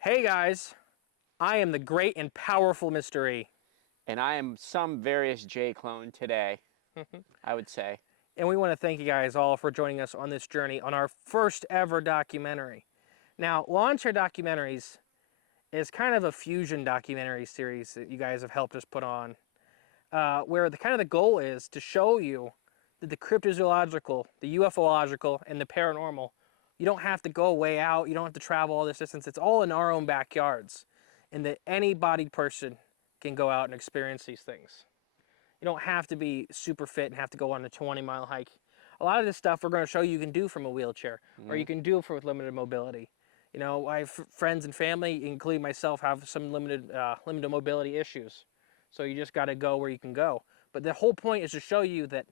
Hey guys, I am the great and powerful Mr. E. And I am some various J clone today, I would say. And we want to thank you guys all for joining us on this journey on our first ever documentary. Now, Launch Your Documentaries is kind of a fusion documentary series that you guys have helped us put on, where the goal is to show you that the cryptozoological, the ufological, and the paranormal, you don't have to go way out, you don't have to travel all this distance, it's all in our own backyards, and that any bodied person can go out and experience these things. You don't have to be super fit and have to go on a 20-mile hike. A lot of this stuff we're going to show you can do from a wheelchair, or you can do it with limited mobility. You know, I have friends and family, including myself, have some limited mobility issues. So you just got to go where you can go. But the whole point is to show you that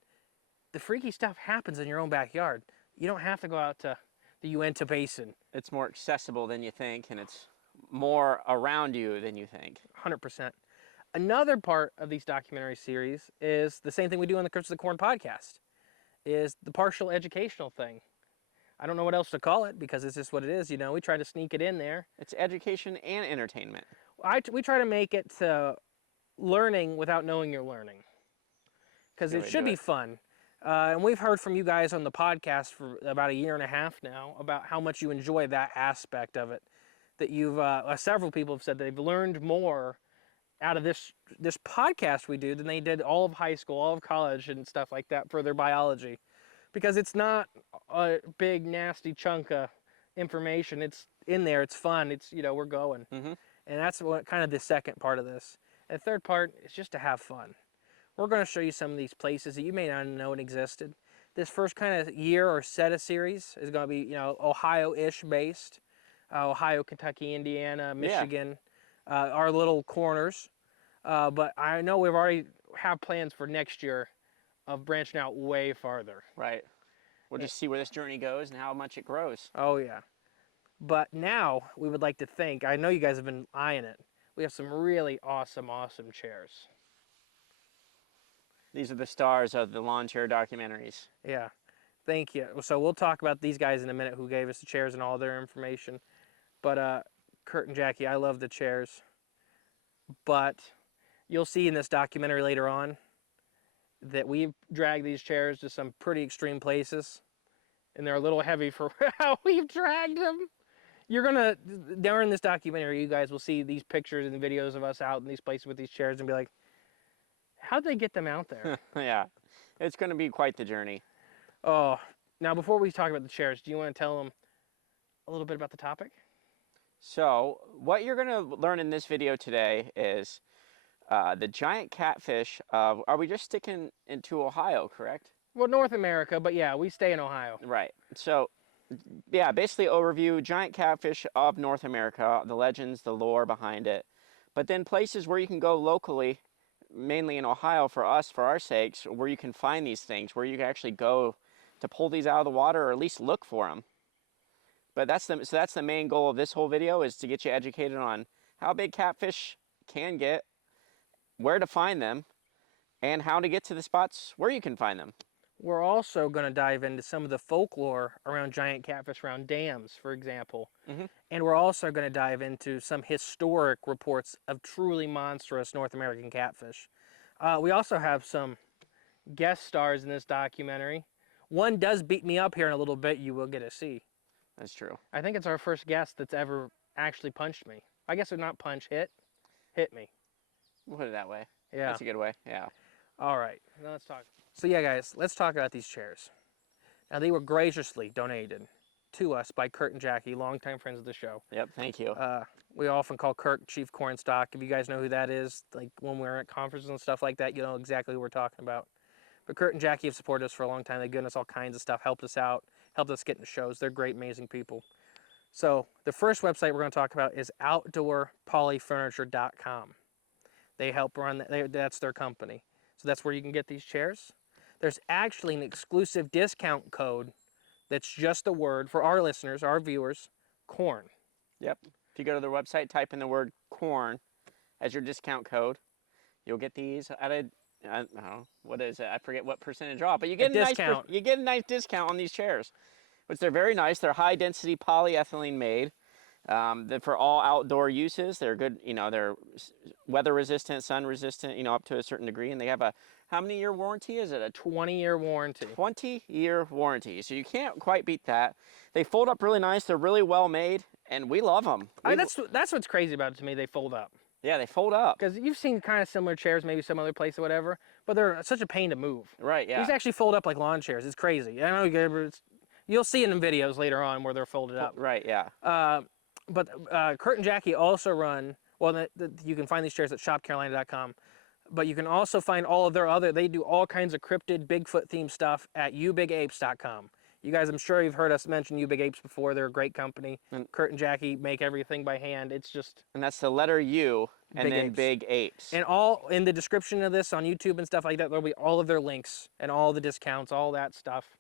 the freaky stuff happens in your own backyard. You don't have to go out to the Uinta Basin. It's more accessible than you think, and it's more around you than you think. 100%. Another part of these documentary series is the same thing we do on the Cryptids of the Corn podcast, is the partial educational thing. I don't know what else to call it because it's just what it is, you know. We try to sneak it in there. It's education and entertainment. We try to make it learning without knowing you're learning, because it should be fun. And we've heard from you guys on the podcast for about 1.5 years now about how much you enjoy that aspect of it. That you've several people have said they've learned more out of this podcast we do than they did all of high school, all of college, and stuff like that for their biology, because it's not a big nasty chunk of information. It's in there. It's fun. It's, you know, we're going, and that's what kind of the second part of this. And the third part is just to have fun. We're going to show you some of these places that you may not know existed. This first kind of year or set of series is going to be, you know, Ohio-ish based. Ohio, Kentucky, Indiana, Michigan, our little corners. But I know we've already have plans for next year of branching out way farther. Right. We'll just see where this journey goes and how much it grows. Oh, yeah. But now we would like to thank, I know you guys have been eyeing it, we have some really awesome chairs. These are the stars of the lawn chair documentaries. Yeah, thank you. So we'll talk about these guys in a minute who gave us the chairs and all their information. But Kurt and Jackie, I love the chairs. But you'll see in this documentary later on that we've dragged these chairs to some pretty extreme places. And they're a little heavy for how we've dragged them. You're gonna, during this documentary, you guys will see these pictures and videos of us out in these places with these chairs and be like, how'd they get them out there? Yeah, it's gonna be quite the journey. Oh, now before we talk about the chairs, do you want to tell them a little bit about the topic? So, what you're gonna learn in this video today is the giant catfish of, are we just sticking into Ohio, correct? Well, North America, but yeah, we stay in Ohio. Right. So, yeah, basically overview giant catfish of North America, the legends, the lore behind it. But then places where you can go locally, mainly in Ohio for us, for our sakes, where you can find these things, where you can actually go to pull these out of the water or at least look for them. But that's the main goal of this whole video, is to get you educated on how big catfish can get, where to find them, and how to get to the spots where you can find them. We're also going to dive into some of the folklore around giant catfish around dams, for example. And we're also going to dive into some historic reports of truly monstrous North American catfish. We also have some guest stars in this documentary. One does beat me up here in a little bit, you will get to see. That's true. I think it's our first guest that's ever actually punched me. I guess it's not punch, hit me. We'll put it that way. Yeah. That's a good way, yeah. All right, now let's talk. So yeah, guys, let's talk about these chairs. Now, they were graciously donated to us by Kurt and Jackie, longtime friends of the show. Yep, thank you. We often call Kurt Chief Cornstalk. If you guys know who that is, like when we're at conferences and stuff like that, you know exactly who we're talking about. But Kurt and Jackie have supported us for a long time. They've given us all kinds of stuff, helped us out, helped us get into shows. They're great, amazing people. So the first website we're going to talk about is outdoorpolyfurniture.com. They help run that. That's their company. So that's where you can get these chairs. There's actually an exclusive discount code that's just a word for our listeners, our viewers, corn. Yep. If you go to their website, type in the word corn as your discount code, you'll get these at a, I don't know, what is it? I forget what percentage off, but you get a discount. You get a nice discount on these chairs, which they're very nice. They're high density polyethylene made. They're for all outdoor uses. They're good, you know, they're weather resistant, sun resistant, you know, up to a certain degree. And they have a, how many year warranty is it? A 20-year warranty. 20-year warranty. So you can't quite beat that. They fold up really nice. They're really well made, and we love them. That's what's crazy about it to me. They fold up. Yeah, they fold up. Because you've seen kind of similar chairs, maybe some other place or whatever, but they're such a pain to move. Right, yeah. These actually fold up like lawn chairs. It's crazy. I know you'll see it in videos later on where they're folded up. Right, yeah. But Kurt and Jackie also run, well, you can find these chairs at shopcarolina.com, but you can also find all of their other, they do all kinds of cryptid, Bigfoot themed stuff at youbigapes.com. You guys, I'm sure you've heard us mention You Big Apes before. They're a great company. And Kurt and Jackie make everything by hand. It's just... And that's the letter U and then Big Apes. And all in the description of this on YouTube and stuff like that, there'll be all of their links and all the discounts, all that stuff.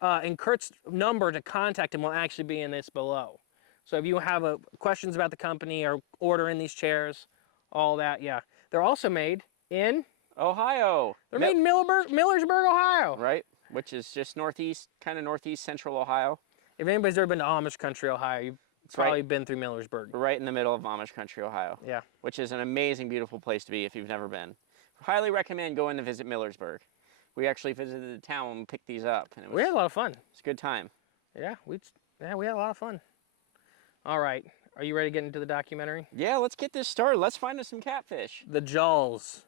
And Kurt's number to contact him will actually be in this below. So if you have questions about the company or ordering these chairs, all that, yeah. They're also made in... Ohio. They're made in Millersburg, Ohio. Right, which is just northeast, kind of northeast central Ohio. If anybody's ever been to Amish country, Ohio, you've probably been through Millersburg. Right in the middle of Amish country, Ohio. Yeah. Which is an amazing, beautiful place to be if you've never been. Highly recommend going to visit Millersburg. We actually visited the town and picked these up. And we had a lot of fun. It's a good time. Yeah, we had a lot of fun. All right, are you ready to get into the documentary? Yeah, let's get this started. Let's find us some catfish. The jaws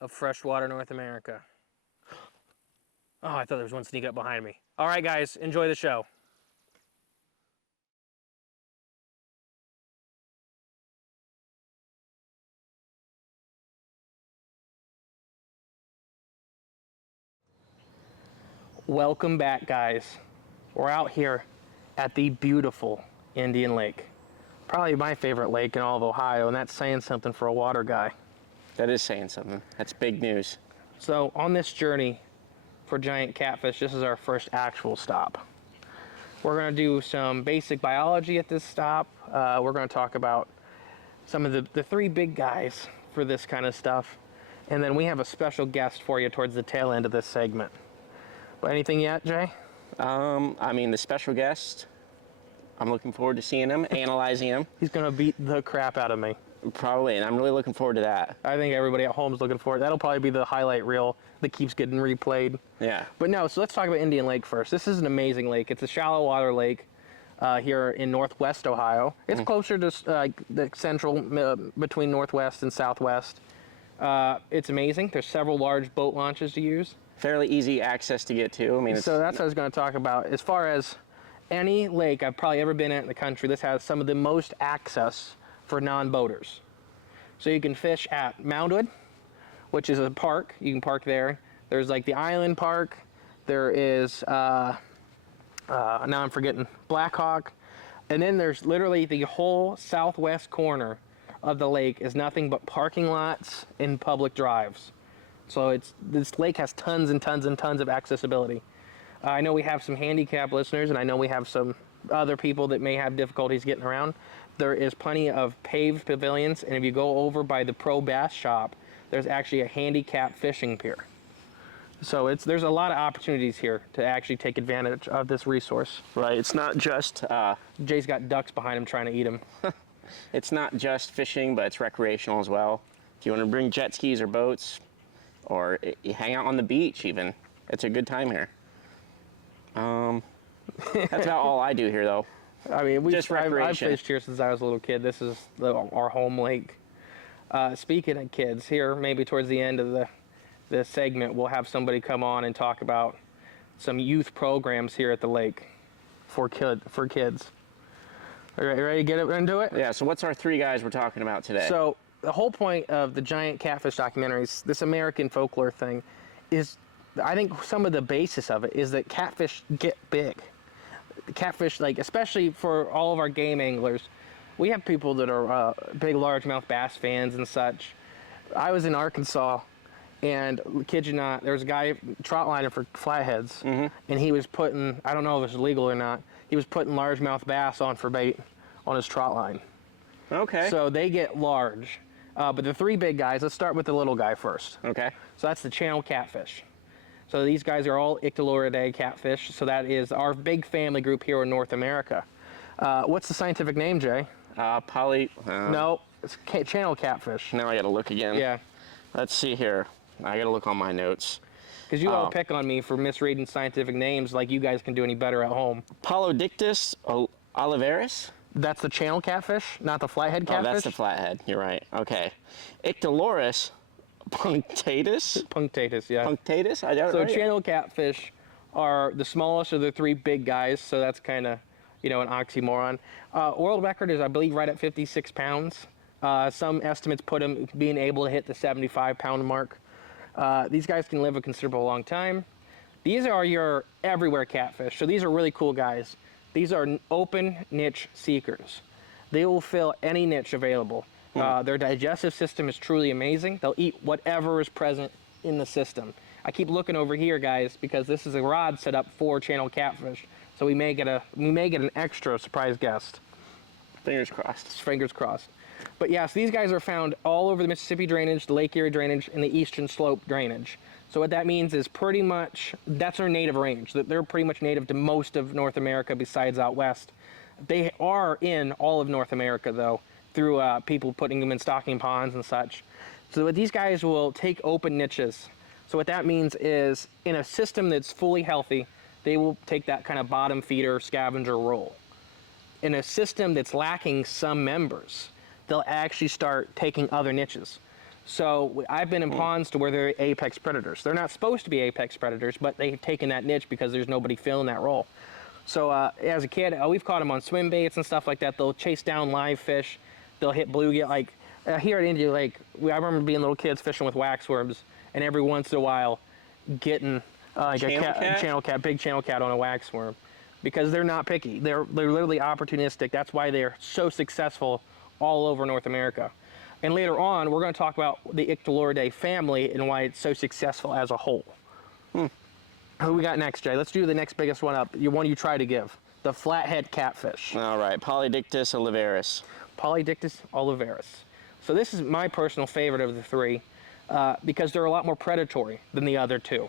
of freshwater North America. Oh, I thought there was one sneak up behind me. All right, guys, enjoy the show. Welcome back, guys. We're out here at the beautiful Indian Lake. Probably my favorite lake in all of Ohio, and that's saying something for a water guy. That is saying something. That's big news. So on this journey for giant catfish, this is our first actual stop. We're going to do some basic biology at this stop. We're going to talk about some of the three big guys for this kind of stuff. And then we have a special guest for you towards the tail end of this segment. But anything yet, Jay? I mean, the special guest, I'm looking forward to seeing him, analyzing him. He's going to beat the crap out of me. Probably, and I'm really looking forward to that. I think everybody at home is looking forward. That'll probably be the highlight reel that keeps getting replayed. Yeah. But no, so let's talk about Indian Lake first. This is an amazing lake. It's a shallow water lake here in northwest Ohio. It's closer to the central, between northwest and southwest. It's amazing. There's several large boat launches to use. Fairly easy access to get to. I mean, So that's what I was going to talk about. As far as any lake I've probably ever been at in the country, this has some of the most access for non-boaters. So you can fish at Moundwood, which is a park. You can park there. There's like the Island Park. There is, now I'm forgetting, Blackhawk. And then there's literally the whole southwest corner of the lake is nothing but parking lots and public drives. So this lake has tons and tons and tons of accessibility. I know we have some handicap listeners, and I know we have some other people that may have difficulties getting around. There is plenty of paved pavilions, and if you go over by the Pro Bass Shop, there's actually a handicap fishing pier. So there's a lot of opportunities here to actually take advantage of this resource. right. It's not just Jay's got ducks behind him trying to eat them. it's not just fishing, but it's recreational as well. If you want to bring jet skis or boats, or you hang out on the beach, even, it's a good time here. That's about all I do here, though. I mean, Just I've recreation. fished here since I was a little kid. This is our home lake. Speaking of kids, here maybe towards the end of the segment, we'll have somebody come on and talk about some youth programs here at the lake for kids. All right, you ready to get into it? Yeah. So what's our three guys we're talking about today? So the whole point of the giant catfish documentaries, this American folklore thing, is, I think some of the basis of it is that catfish get big. Catfish, like, especially for all of our game anglers, we have people that are big largemouth bass fans and such. I was in Arkansas, and kid you not, there was a guy trout lining for flatheads, and he was putting, I don't know if it's legal or not, he was putting largemouth bass on for bait on his trout line. okay. So they get large. But the three big guys, let's start with the little guy first. okay. So that's the channel catfish. So these guys are all Ictaluridae catfish. So that is our big family group here in North America. What's the scientific name, Jay? No, it's channel catfish. Now I got to look again. Yeah, Let's see here. I got to look on my notes. because you all pick on me for misreading scientific names like you guys can do any better at home. Polydictus olivaris. That's the channel catfish, not the flathead catfish. Oh, that's the flathead. You're right. Okay. Ictalurus punctatus. Punctatus, yeah. Punctatus. I don't So know. channel catfish are the smallest of the three big guys, so that's kind of, an oxymoron. World record is, I believe, right at 56 pounds. Some estimates put them being able to hit the 75-pound mark. These guys can live a considerable long time. These are your everywhere catfish, so these are really cool guys. These are open niche seekers. They will fill any niche available. Their digestive system is truly amazing. They'll eat whatever is present in the system. I keep looking over here, guys, because this is a rod set up for channel catfish. So we may get an extra surprise guest. Fingers crossed. Fingers crossed. But yes, these guys are found all over the Mississippi drainage, the Lake Erie drainage, and the Eastern Slope drainage. So what that means is pretty much that's their native range. They're pretty much native to most of North America besides out west. They are in all of North America, though, through people putting them in stocking ponds and such. So what these guys will take open niches. So what that means is in a system that's fully healthy, they will take that kind of bottom feeder scavenger role. In a system that's lacking some members, they'll actually start taking other niches. So I've been in ponds to where they're apex predators. They're not supposed to be apex predators, but they've taken that niche because there's nobody filling that role. So as a kid, we've caught them on swim baits and stuff like that. They'll chase down live fish. They'll hit bluegill. Like here at Indian Lake, I remember being little kids fishing with waxworms, and every once in a while getting like a channel cat, big channel cat on a waxworm, because they're not picky. They're literally opportunistic. That's why they're so successful all over North America. And later on, we're going to talk about the Ictaluridae family and why it's so successful as a whole. Who we got next, Jay? Let's do the next biggest one up. One you try to give. The flathead catfish. All right. Polydictus olivaris. Polydictis olivaris. So this is my personal favorite of the three because they're a lot more predatory than the other two.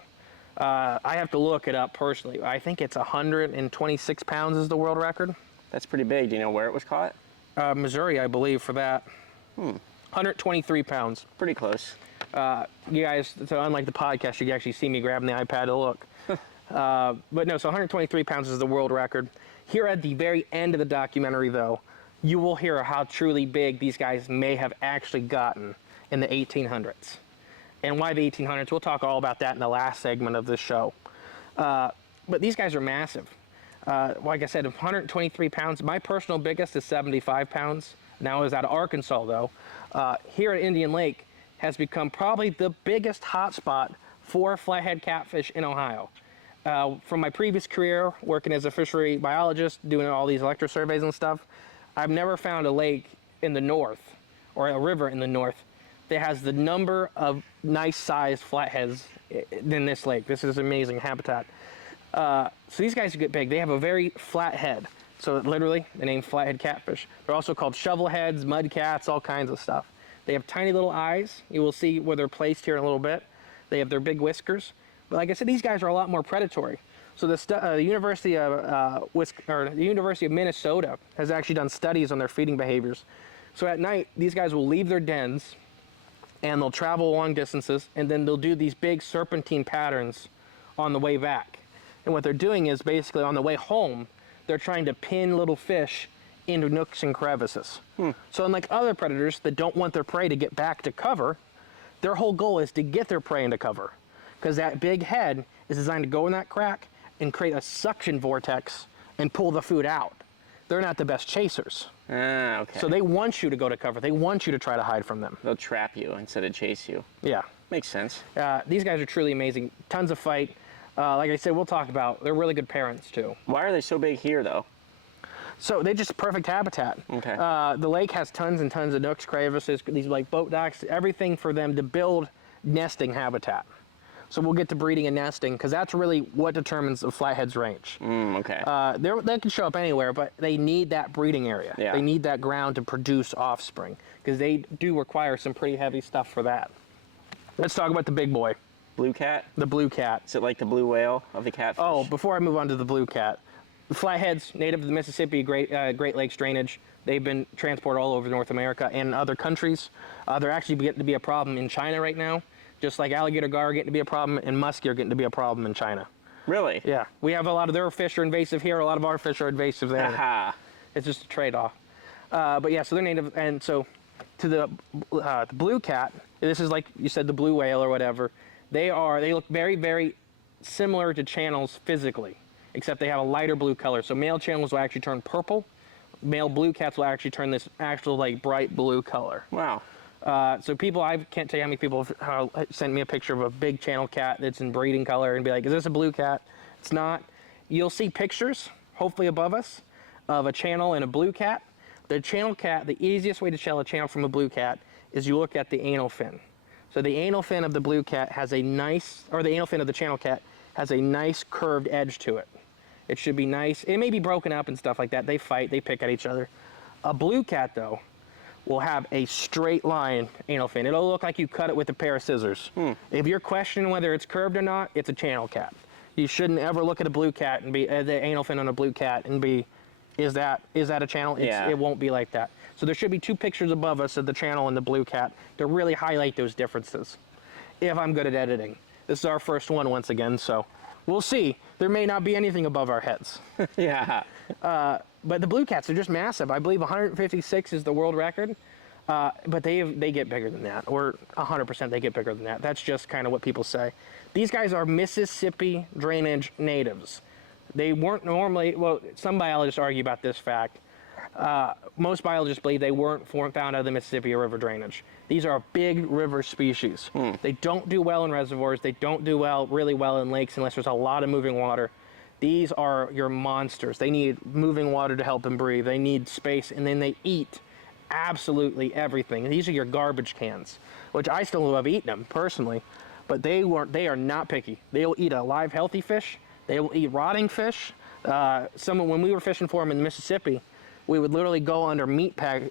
I have to look it up personally. I think it's 126 pounds is the world record. That's pretty big. Do you know where it was caught? Missouri, I believe, for that. 123 pounds. Pretty close. You guys, so unlike the podcast, you can actually see me grabbing the iPad to look. But no, so 123 pounds is the world record. Here at the very end of the documentary, though, you will hear how truly big these guys may have actually gotten in the 1800s. And why the 1800s, we'll talk all about that in the last segment of this show. But these guys are massive. Like I said, 123 pounds. My personal biggest is 75 pounds. Now is out of Arkansas, though. Here at Indian Lake has become probably the biggest hotspot for flathead catfish in Ohio. From my previous career, working as a fishery biologist, doing all these electrosurveys and stuff, I've never found a lake in the north, or a river in the north, that has the number of nice-sized flatheads in this lake. This is amazing habitat. So these guys get big. They have a very flat head. So literally, the name flathead catfish. They're also called shovel heads, mud cats, all kinds of stuff. They have tiny little eyes. You will see where they're placed here in a little bit. They have their big whiskers. But like I said, these guys are a lot more predatory. So the University of Minnesota has actually done studies on their feeding behaviors. So at night, these guys will leave their dens and they'll travel long distances, and then they'll do these big serpentine patterns on the way back. And what they're doing is basically on the way home, they're trying to pin little fish into nooks and crevices. So unlike other predators that don't want their prey to get back to cover, their whole goal is to get their prey into cover, because that big head is designed to go in that crack and create a suction vortex and pull the food out. They're not the best chasers. Okay. So they want you to go to cover. They want you to try to hide from them. They'll trap you instead of chase you. Yeah. Makes sense. These guys are truly amazing. Tons of fight. Like I said, we'll talk about, they're really good parents too. Why are they so big here though? So they're just perfect habitat. Okay. The lake has tons and tons of nooks, crevices, these like boat docks, everything for them to build nesting habitat. So we'll get to breeding and nesting, because that's really what determines the flathead's range. Okay. They can show up anywhere, but they need that breeding area. Yeah. They need that ground to produce offspring, because they do require some pretty heavy stuff for that. Let's talk about the big boy. Blue cat? The blue cat. Is it like the blue whale of the catfish? Oh, before I move on to the blue cat, the flatheads, native to the Mississippi Great Lakes drainage, they've been transported all over North America and other countries. They're actually getting to be a problem in China right now, just like alligator gar are getting to be a problem and muskie are getting to be a problem in China. Really? Yeah, we have a lot of their fish are invasive here, a lot of our fish are invasive there. Haha. It's just a trade-off. But yeah, so they're native, and so to the blue cat, this is like you said, the blue whale or whatever. They look very, very similar to channels physically, except they have a lighter blue color. So male channels will actually turn purple. Male blue cats will actually turn this actual like bright blue color. Wow. So people, I can't tell you how many people have sent me a picture of a big channel cat that's in breeding color and be like, is this a blue cat? It's not. You'll see pictures, hopefully above us, of a channel and a blue cat. The channel cat, the easiest way to tell a channel from a blue cat is you look at the anal fin. So the anal fin of the blue cat has a nice, or the anal fin of the channel cat has a nice curved edge to it. It should be nice. It may be broken up and stuff like that. They fight, they pick at each other. A blue cat, though, will have a straight line anal fin. It'll look like you cut it with a pair of scissors. If you're questioning whether it's curved or not, it's a channel cat. You shouldn't ever look at a blue cat and be the anal fin on a blue cat and be, is that a channel? Yeah. It won't be like that. So there should be two pictures above us of the channel and the blue cat to really highlight those differences. If I'm good at editing. This is our first one once again, so we'll see. There may not be anything above our heads. Yeah. But the blue cats are just massive. I believe 156 is the world record, but they get bigger than that, or 100% they get bigger than that. That's just kind of what people say. These guys are Mississippi drainage natives. They weren't normally, well, some biologists argue about this fact. Most biologists believe they weren't found out of the Mississippi River drainage. These are big river species. They don't do well in reservoirs. They don't do really well in lakes unless there's a lot of moving water. These are your monsters. They need moving water to help them breathe. They need space, and then they eat absolutely everything. These are your garbage cans, which I still love eating them personally, but they are not picky. They will eat a live, healthy fish. They will eat rotting fish. When we were fishing for them in Mississippi, we would literally go under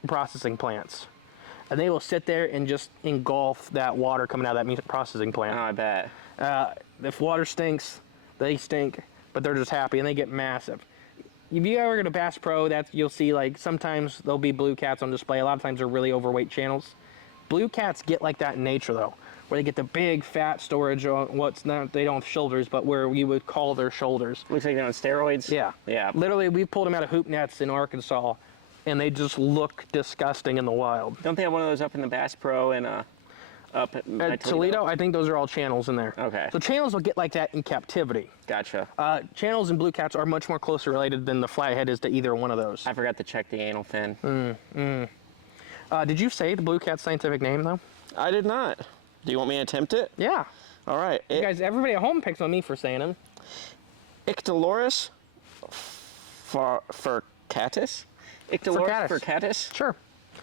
processing plants. And they will sit there and just engulf that water coming out of that meat processing plant. Oh, I bet. If water stinks, they stink, but they're just happy and they get massive. If you ever go to Bass Pro, you'll see like sometimes there'll be blue cats on display. A lot of times they're really overweight channels. Blue cats get like that in nature though, where they get the big fat storage on they don't have shoulders, but where you would call their shoulders. Looks like they're on steroids. Yeah. Yeah. Literally, we pulled them out of hoop nets in Arkansas, and they just look disgusting in the wild. Don't they have one of those up in the Bass Pro and up at Toledo? I think those are all channels in there. Okay. So channels will get like that in captivity. Gotcha. Channels and blue cats are much more closely related than the flathead is to either one of those. I forgot to check the anal fin. Did you say the blue cat's scientific name though? I did not. Do you want me to attempt it? Yeah. All right. You guys, everybody at home picks on me for saying them. Ictolorus furcatus? Ictolorus furcatus? Sure.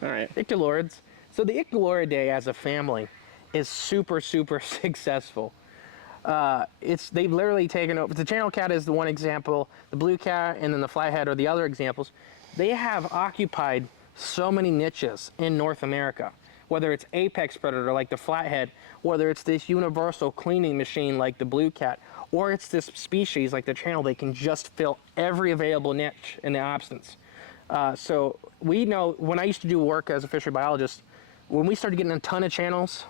All right. Ictolorids. So the Ictoloridae as a family is super, super successful. They've literally taken over. The channel cat is the one example. The blue cat and then the flathead are the other examples. They have occupied so many niches in North America. Whether it's apex predator like the flathead, whether it's this universal cleaning machine like the blue cat, or it's this species like the channel, they can just fill every available niche in the absence. So we know, when I used to do work as a fishery biologist, when we started getting a ton of channels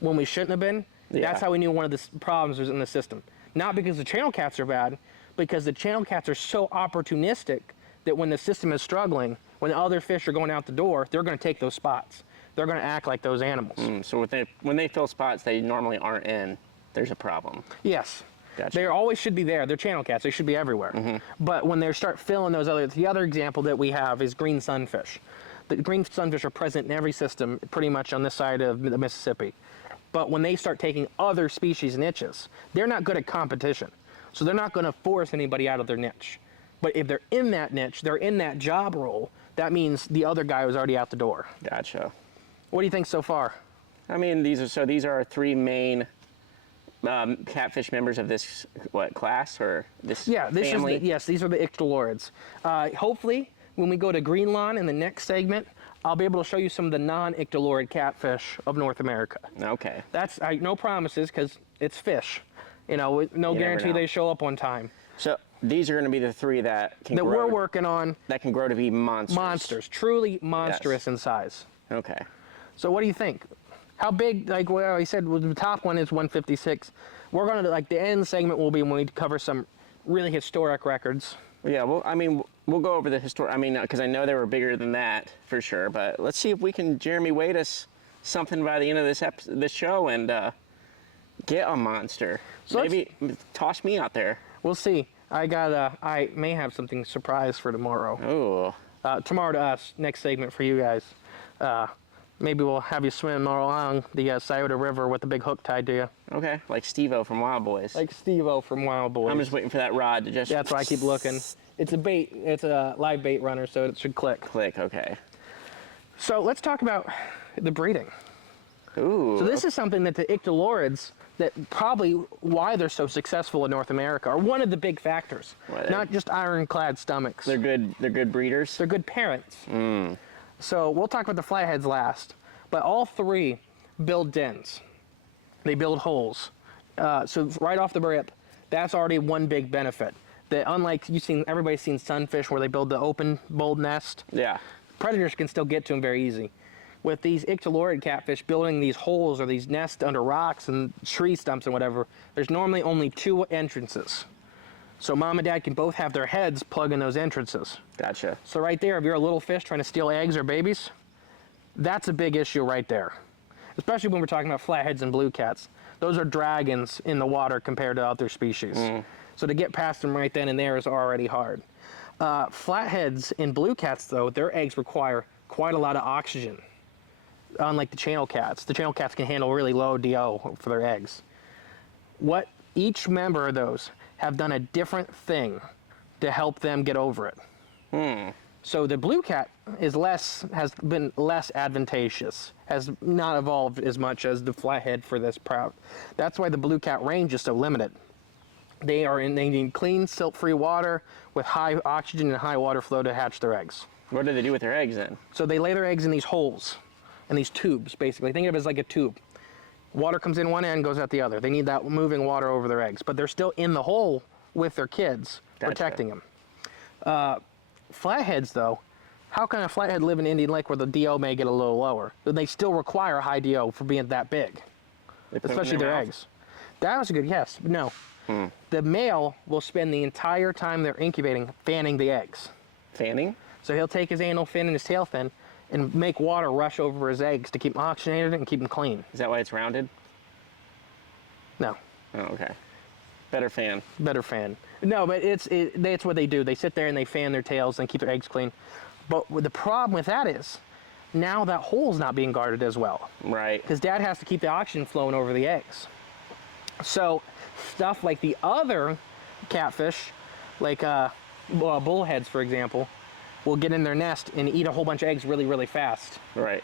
when we shouldn't have been, that's how we knew one of the problems was in the system. Not because the channel cats are bad, because the channel cats are so opportunistic that when the system is struggling, when the other fish are going out the door, they're going to take those spots. They're going to act like those animals. So when they fill spots they normally aren't in, there's a problem. Yes. Gotcha. They always should be there. They're channel cats. They should be everywhere. But when they start filling those the other example that we have is green sunfish. The green sunfish are present in every system pretty much on this side of the Mississippi. But when they start taking other species niches, they're not good at competition. So they're not going to force anybody out of their niche. But if they're in that niche, they're in that job role, that means the other guy was already out the door. Gotcha. What do you think so far? I mean, these are our three main catfish members of this class or this family? Yes, these are the Ictolorids. Hopefully, when we go to Green Lawn in the next segment, I'll be able to show you some of the non-Ictolorid catfish of North America. Okay. That's no promises because it's fish. You know, no guarantee they show up on time. So these are going to be the three that we're working on. That can grow to be monsters. Monsters, truly monstrous in size. Okay. So what do you think? How big, like well, he said, the top one is 156. We're going to, like, the end segment will be when we cover some really historic records. Yeah, well, I mean, we'll go over the historic, I mean, because I know they were bigger than that, for sure, but let's see if we can Jeremy Wade us something by the end of this show and get a monster. So maybe toss me out there. We'll see. I may have something surprise for tomorrow. Oh. Tomorrow to us, next segment for you guys. Maybe we'll have you swim along the Scioto River with the big hook tied to you. Okay, like Steve-O from Wild Boys. Like Steve-O from Wild Boys. I'm just waiting for that rod to just... That's why I keep looking. It's a bait. It's a live bait runner, so it should click. Click, okay. So let's talk about the breeding. Ooh. So this is something that the Ictolorids, that probably why they're so successful in North America, are one of the big factors. Not just ironclad stomachs. They're good breeders? They're good parents. Mm. So we'll talk about the flatheads last, but all three build dens. They build holes. So right off the rip, that's already one big benefit. That unlike everybody's seen sunfish where they build the open bold nest. Yeah. Predators can still get to them very easy. With these Ictolorid catfish building these holes or these nests under rocks and tree stumps and whatever, there's normally only two entrances. So mom and dad can both have their heads plug in those entrances. Gotcha. So right there, if you're a little fish trying to steal eggs or babies, that's a big issue right there. Especially when we're talking about flatheads and blue cats. Those are dragons in the water compared to other species. So to get past them right then and there is already hard. Flatheads and blue cats, though, their eggs require quite a lot of oxygen. Unlike the channel cats. The channel cats can handle really low DO for their eggs. Each member of those have done a different thing to help them get over it. So the blue cat has been less advantageous, has not evolved as much as the flathead for this proud. That's why the blue cat range is so limited. They need clean, silt-free water with high oxygen and high water flow to hatch their eggs. What do they do with their eggs then? So they lay their eggs in these holes, in these tubes, basically. Think of it as like a tube. Water comes in one end, goes out the other. They need that moving water over their eggs, but they're still in the hole with their kids, protecting them. Flatheads, though, how can a flathead live in Indian Lake where the DO may get a little lower? They still require a high DO for being that big, especially their eggs. That was a good guess. No. The male will spend the entire time they're incubating fanning the eggs. Fanning? So he'll take his anal fin and his tail fin and make water rush over his eggs to keep them oxygenated and keep them clean. Is that why it's rounded? No. Oh, okay. Better fan. Better fan. No, but it's what they do. They sit there and they fan their tails and keep their eggs clean. But the problem with that is, now that hole's not being guarded as well. Right. Because dad has to keep the oxygen flowing over the eggs. So stuff like the other catfish, like bullheads, for example, will get in their nest and eat a whole bunch of eggs really, really fast. Right.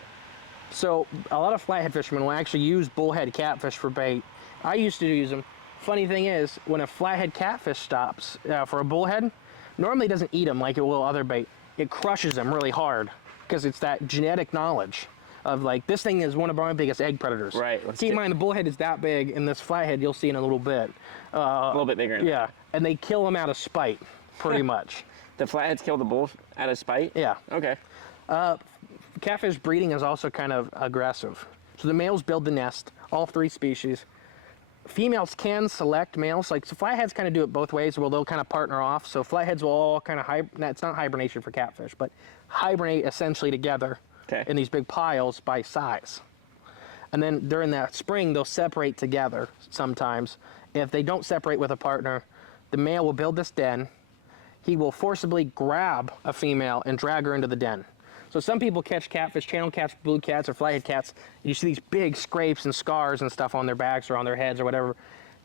So a lot of flathead fishermen will actually use bullhead catfish for bait. I used to use them. Funny thing is, when a flathead catfish stops for a bullhead, normally it doesn't eat them like it will other bait. It crushes them really hard because it's that genetic knowledge of like, this thing is one of our biggest egg predators. Right. Keep in mind, the bullhead is that big, and this flathead you'll see in a little bit. A little bit bigger. Yeah, and they kill them out of spite, pretty much. The flatheads kill the bull out of spite? Yeah. Okay. Catfish breeding is also kind of aggressive. So the males build the nest, all three species. Females can select males, like so flatheads kind of do it both ways, where they'll kind of partner off. So flatheads will all kind of it's not hibernation for catfish, but hibernate essentially together in these big piles by size. And then during that spring, they'll separate together sometimes. If they don't separate with a partner, the male will build this den. He will forcibly grab a female and drag her into the den. So some people catch catfish, channel cats, blue cats, or flathead cats, and you see these big scrapes and scars and stuff on their backs or on their heads or whatever.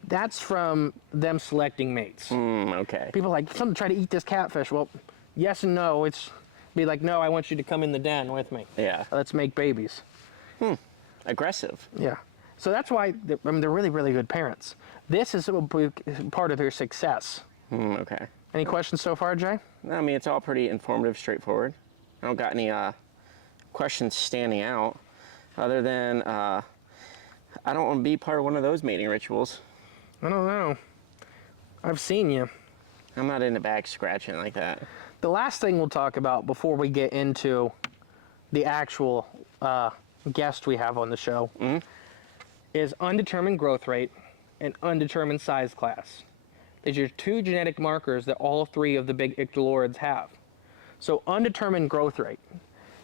That's from them selecting mates. Okay. People are like, some try to eat this catfish. Well, yes and no. It's be like, no, I want you to come in the den with me. Yeah. Let's make babies. Aggressive. Yeah. So that's why they're really, really good parents. This is part of their success. Okay. Any questions so far, Jay? I mean, it's all pretty informative, straightforward. I don't got any questions standing out other than I don't want to be part of one of those mating rituals. I don't know. I've seen you. I'm not into back scratching like that. The last thing we'll talk about before we get into the actual guest we have on the show is undetermined growth rate and undetermined size class. These are two genetic markers that all three of the big ichdolorids have. So undetermined growth rate,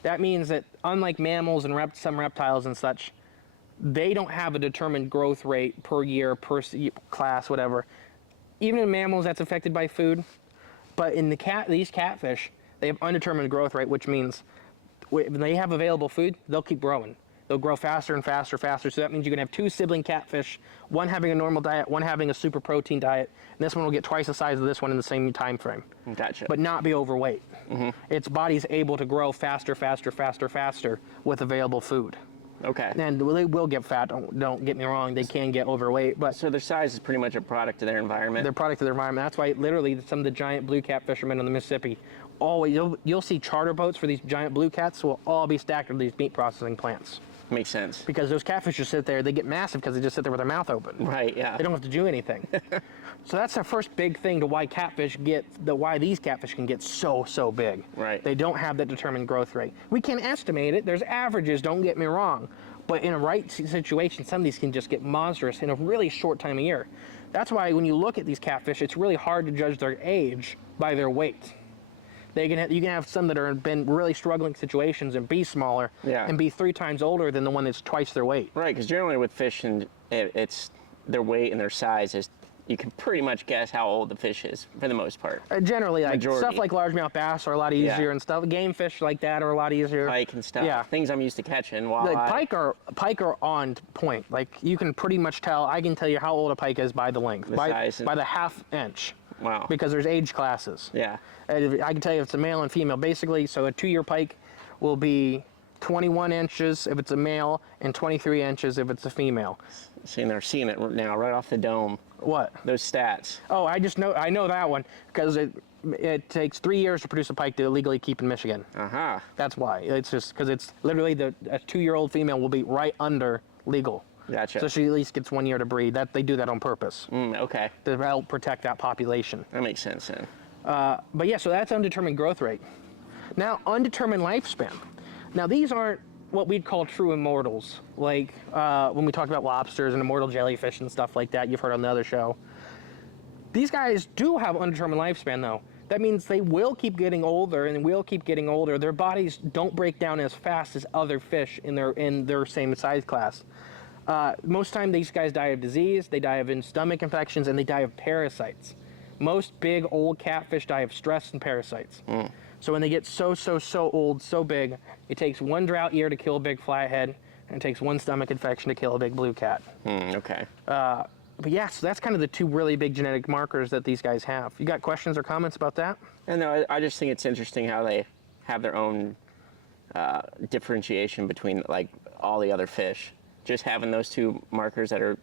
that means that unlike mammals and some reptiles and such, they don't have a determined growth rate per year, per class, whatever. Even in mammals, that's affected by food. But in these catfish, they have undetermined growth rate, which means when they have available food, they'll keep growing. They'll grow faster and faster and faster. So that means you can have two sibling catfish, one having a normal diet, one having a super protein diet, and this one will get twice the size of this one in the same time frame. Gotcha. But not be overweight. Its body's able to grow faster, faster, faster, faster with available food. Okay. And they will get fat, don't get me wrong, they can get overweight, but So their size is pretty much a product of their environment. they're a product of their environment. That's why literally some of the giant blue cat fishermen on the Mississippi, always you'll see charter boats for these giant blue cats will all be stacked with these meat processing plants. Makes sense. Because those catfish just sit there, they get massive because they just sit there with their mouth open. Right, yeah. They don't have to do anything. So that's the first big thing to why why these catfish can get so big. Right. They don't have that determined growth rate. We can estimate it. There's averages, don't get me wrong. But in a right situation, some of these can just get monstrous in a really short time of year. That's why when you look at these catfish, it's really hard to judge their age by their weight. You can have some that are been really struggling situations and be smaller and be 3 times older than the one that's twice their weight. Right, because generally with fish, and it's their weight and their size is, you can pretty much guess how old the fish is for the most part. Generally, like Majority. stuff like largemouth bass are a lot easier and stuff. Game fish like that are a lot easier. Pike and stuff. Yeah. Things I'm used to catching. Walleye. Like pike are on point. Like you can pretty much tell. I can tell you how old a pike is by the length, by the half inch. Wow. Because there's age classes. Yeah. I can tell you if it's a male and female. Basically, so a 2-year pike will be 21 inches if it's a male and 23 inches if it's a female. They're seeing it now right off the dome. What? Those stats. Oh, I know that one because it takes 3 years to produce a pike to legally keep in Michigan. Uh-huh. That's why. It's just because it's literally a 2-year-old female will be right under legal. Gotcha. So she at least gets 1 year to breed. They do that on purpose. Okay. To help protect that population. That makes sense then. But yeah, so that's undetermined growth rate. Now, undetermined lifespan. Now, these aren't what we'd call true immortals. Like when we talk about lobsters and immortal jellyfish and stuff like that, you've heard on the other show. These guys do have undetermined lifespan, though. That means they will keep getting older and will keep getting older. Their bodies don't break down as fast as other fish in their same size class. Most time, these guys die of disease, they die of stomach infections, and they die of parasites. Most big old catfish die of stress and parasites. So when they get so old, so big, it takes 1 drought year to kill a big flathead, and it takes 1 stomach infection to kill a big blue cat. Okay. But yeah, so that's kind of the 2 really big genetic markers that these guys have. You got questions or comments about that? And no, I just think it's interesting how they have their own differentiation between like all the other fish. Just having those 2 markers that are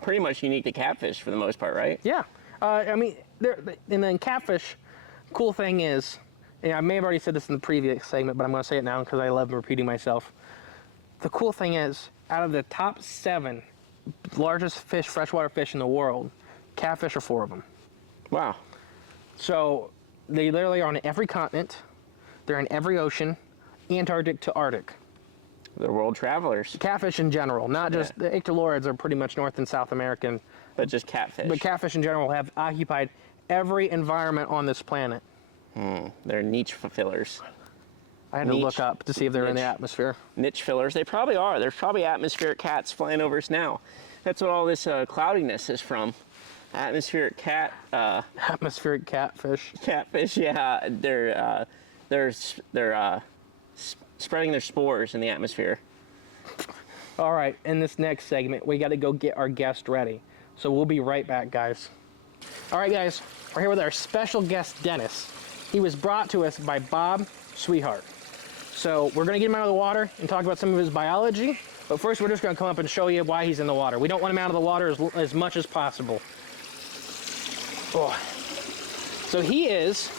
pretty much unique to catfish for the most part, right? Yeah. I mean, and then catfish, cool thing is, and I may have already said this in the previous segment, but I'm going to say it now because I love repeating myself. The cool thing is, out of the top 7 largest freshwater fish in the world, catfish are 4 of them. Wow. So they literally are on every continent. They're in every ocean, Antarctic to Arctic. They're world travelers. Catfish in general, not just the ictalurids are pretty much North and South American. But just catfish. But catfish in general have occupied every environment on this planet. They're niche fillers. I had to look up to see if they're in the atmosphere. Niche fillers, they probably are. There's probably atmospheric cats flying over us now. That's what all this cloudiness is from. Atmospheric cat. Atmospheric catfish. Catfish, yeah. They're spreading their spores in the atmosphere. All right, in this next segment, we got to go get our guest ready. So we'll be right back, guys. All right, guys, we're here with our special guest, Dennis. He was brought to us by Bob Sweetheart. So we're gonna get him out of the water and talk about some of his biology, but first we're just gonna come up and show you why he's in the water. We don't want him out of the water as much as possible. Oh. So he is,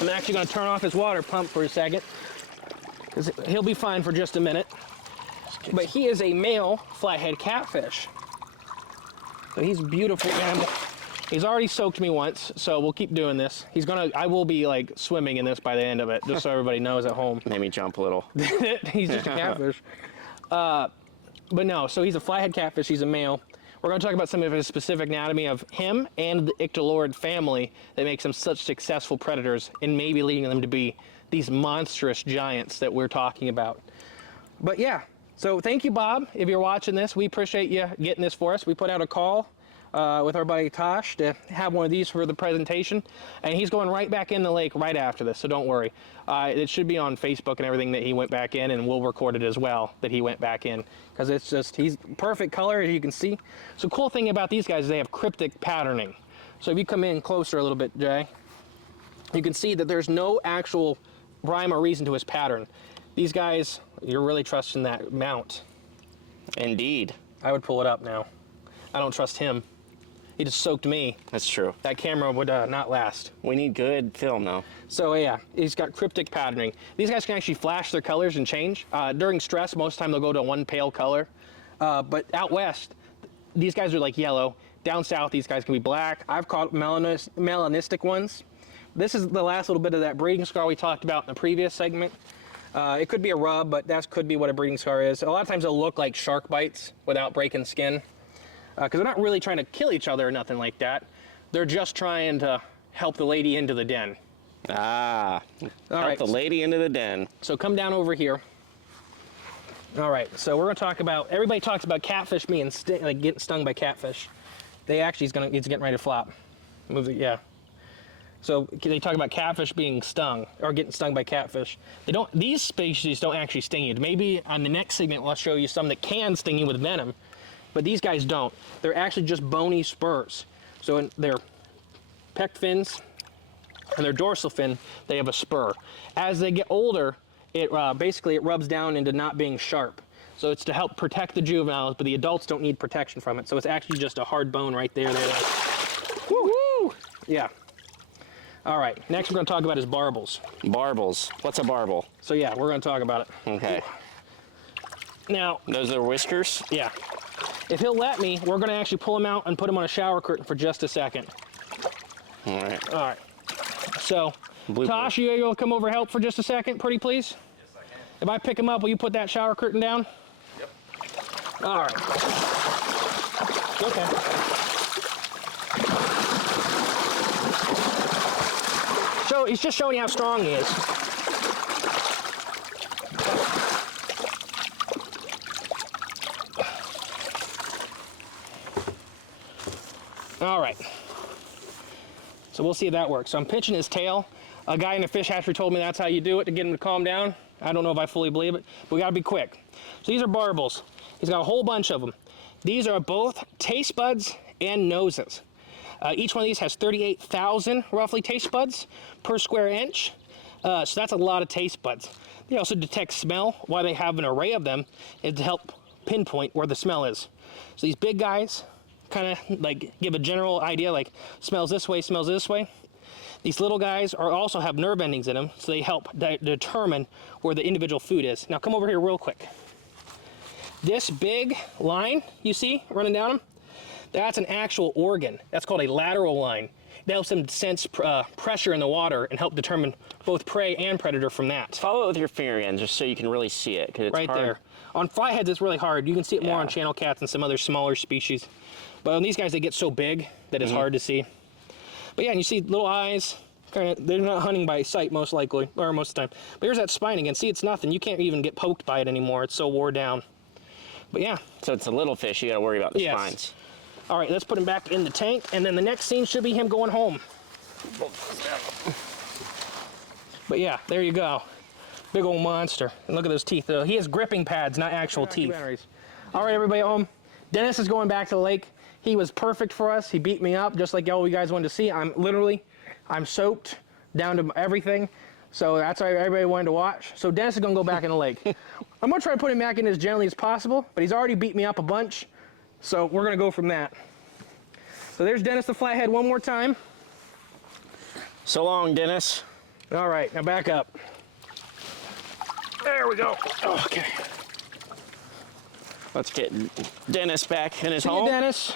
I'm actually gonna turn off his water pump for a second, because he'll be fine for just a minute. But he is a male flathead catfish. So he's a beautiful animal. He's already soaked me once, so we'll keep doing this. I will be like swimming in this by the end of it, just so everybody knows at home. Made me jump a little. He's just a catfish. But no, so he's a flathead catfish, he's a male. We're gonna talk about some of his specific anatomy of him and the ictalurid family that makes them such successful predators and maybe leading them to be these monstrous giants that we're talking about. But yeah, so thank you, Bob. If you're watching this, we appreciate you getting this for us. We put out a call with our buddy Tosh to have one of these for the presentation, and he's going right back in the lake right after this, so don't worry. It should be on Facebook and everything that he went back in, and we'll record it as well that he went back in, because it's just, he's perfect color, as you can see. So cool thing about these guys is they have cryptic patterning. So if you come in closer a little bit, Jay, you can see that there's no actual rhyme or reason to his pattern. These guys, you're really trusting that mount. Indeed. I would pull it up now. I don't trust him. He just soaked me. That's true. That camera would not last. We need good film, though. So yeah, he's got cryptic patterning. These guys can actually flash their colors and change. During stress, most of the time they'll go to one pale color. But out west, these guys are like yellow. Down south, these guys can be black. I've caught melanistic ones. This is the last little bit of that breeding scar we talked about in the previous segment. It could be a rub, but that could be what a breeding scar is. A lot of times they'll look like shark bites without breaking skin. Because they're not really trying to kill each other or nothing like that. They're just trying to help the lady into the den. Ah, help the lady into the den. So come down over here. All right, so we're gonna talk about, everybody talks about catfish being like getting stung by catfish. They actually, he's getting ready to flop. Move it, yeah. So they talk about catfish being stung, or getting stung by catfish. These species don't actually sting you. Maybe on the next segment, I'll show you some that can sting you with venom. But these guys don't. They're actually just bony spurs. So in their pec fins and their dorsal fin, they have a spur. As they get older, it basically rubs down into not being sharp. So it's to help protect the juveniles, but the adults don't need protection from it. So it's actually just a hard bone right there. Woo! Yeah. All right, next we're going to talk about is barbels. Barbels. What's a barbel? So yeah, we're going to talk about it. Okay. Now, Those are whiskers? yeah. If he'll let me, we're going to actually pull him out and put him on a shower curtain for just a second. All right. All right. So, Tosh, you able to come over and help for just a second, pretty please? Yes, I can. If I pick him up, will you put that shower curtain down? Yep. All right. Okay. So he's just showing you how strong he is. All right. So we'll see if that works. So I'm pinching his tail. A guy in the fish hatchery told me that's how you do it to get him to calm down. I don't know if I fully believe it, but we gotta be quick. So these are barbels. He's got a whole bunch of them. These are both taste buds and noses. Each one of these has 38,000 roughly taste buds per square inch. So that's a lot of taste buds. They also detect smell. Why they have an array of them is to help pinpoint where the smell is. So these big guys kind of like give a general idea, like smells this way, smells this way. These little guys also have nerve endings in them, so they help determine where the individual food is. Now come over here real quick. This big line you see running down them, that's an actual organ. That's called a lateral line. That helps them sense pressure in the water and help determine both prey and predator from that. Follow it with your finger in just so you can really see it. 'Cause it's Right hard. there. On flatheads, it's really hard. You can see it more on channel cats and some other smaller species. But on these guys, they get so big that it's hard to see. But yeah, and you see little eyes. They're not hunting by sight most likely, or most of the time. But here's that spine again. See, it's nothing. You can't even get poked by it anymore. It's so wore down. But yeah. So it's a little fish. You got to worry about the spines. All right, let's put him back in the tank, and then the next scene should be him going home. But yeah, there you go. Big old monster. And look at those teeth. He has gripping pads, not actual teeth. All right, everybody at home. Dennis is going back to the lake. He was perfect for us. He beat me up, just like all you guys wanted to see. I'm soaked down to everything. So that's why everybody wanted to watch. So Dennis is going to go back in the lake. I'm going to try to put him back in as gently as possible, but he's already beat me up a bunch. So we're going to go from that. So there's Dennis the Flathead one more time. So long, Dennis. All right, now back up. There we go. Oh, okay. Let's get Dennis back in his See home. you, Dennis.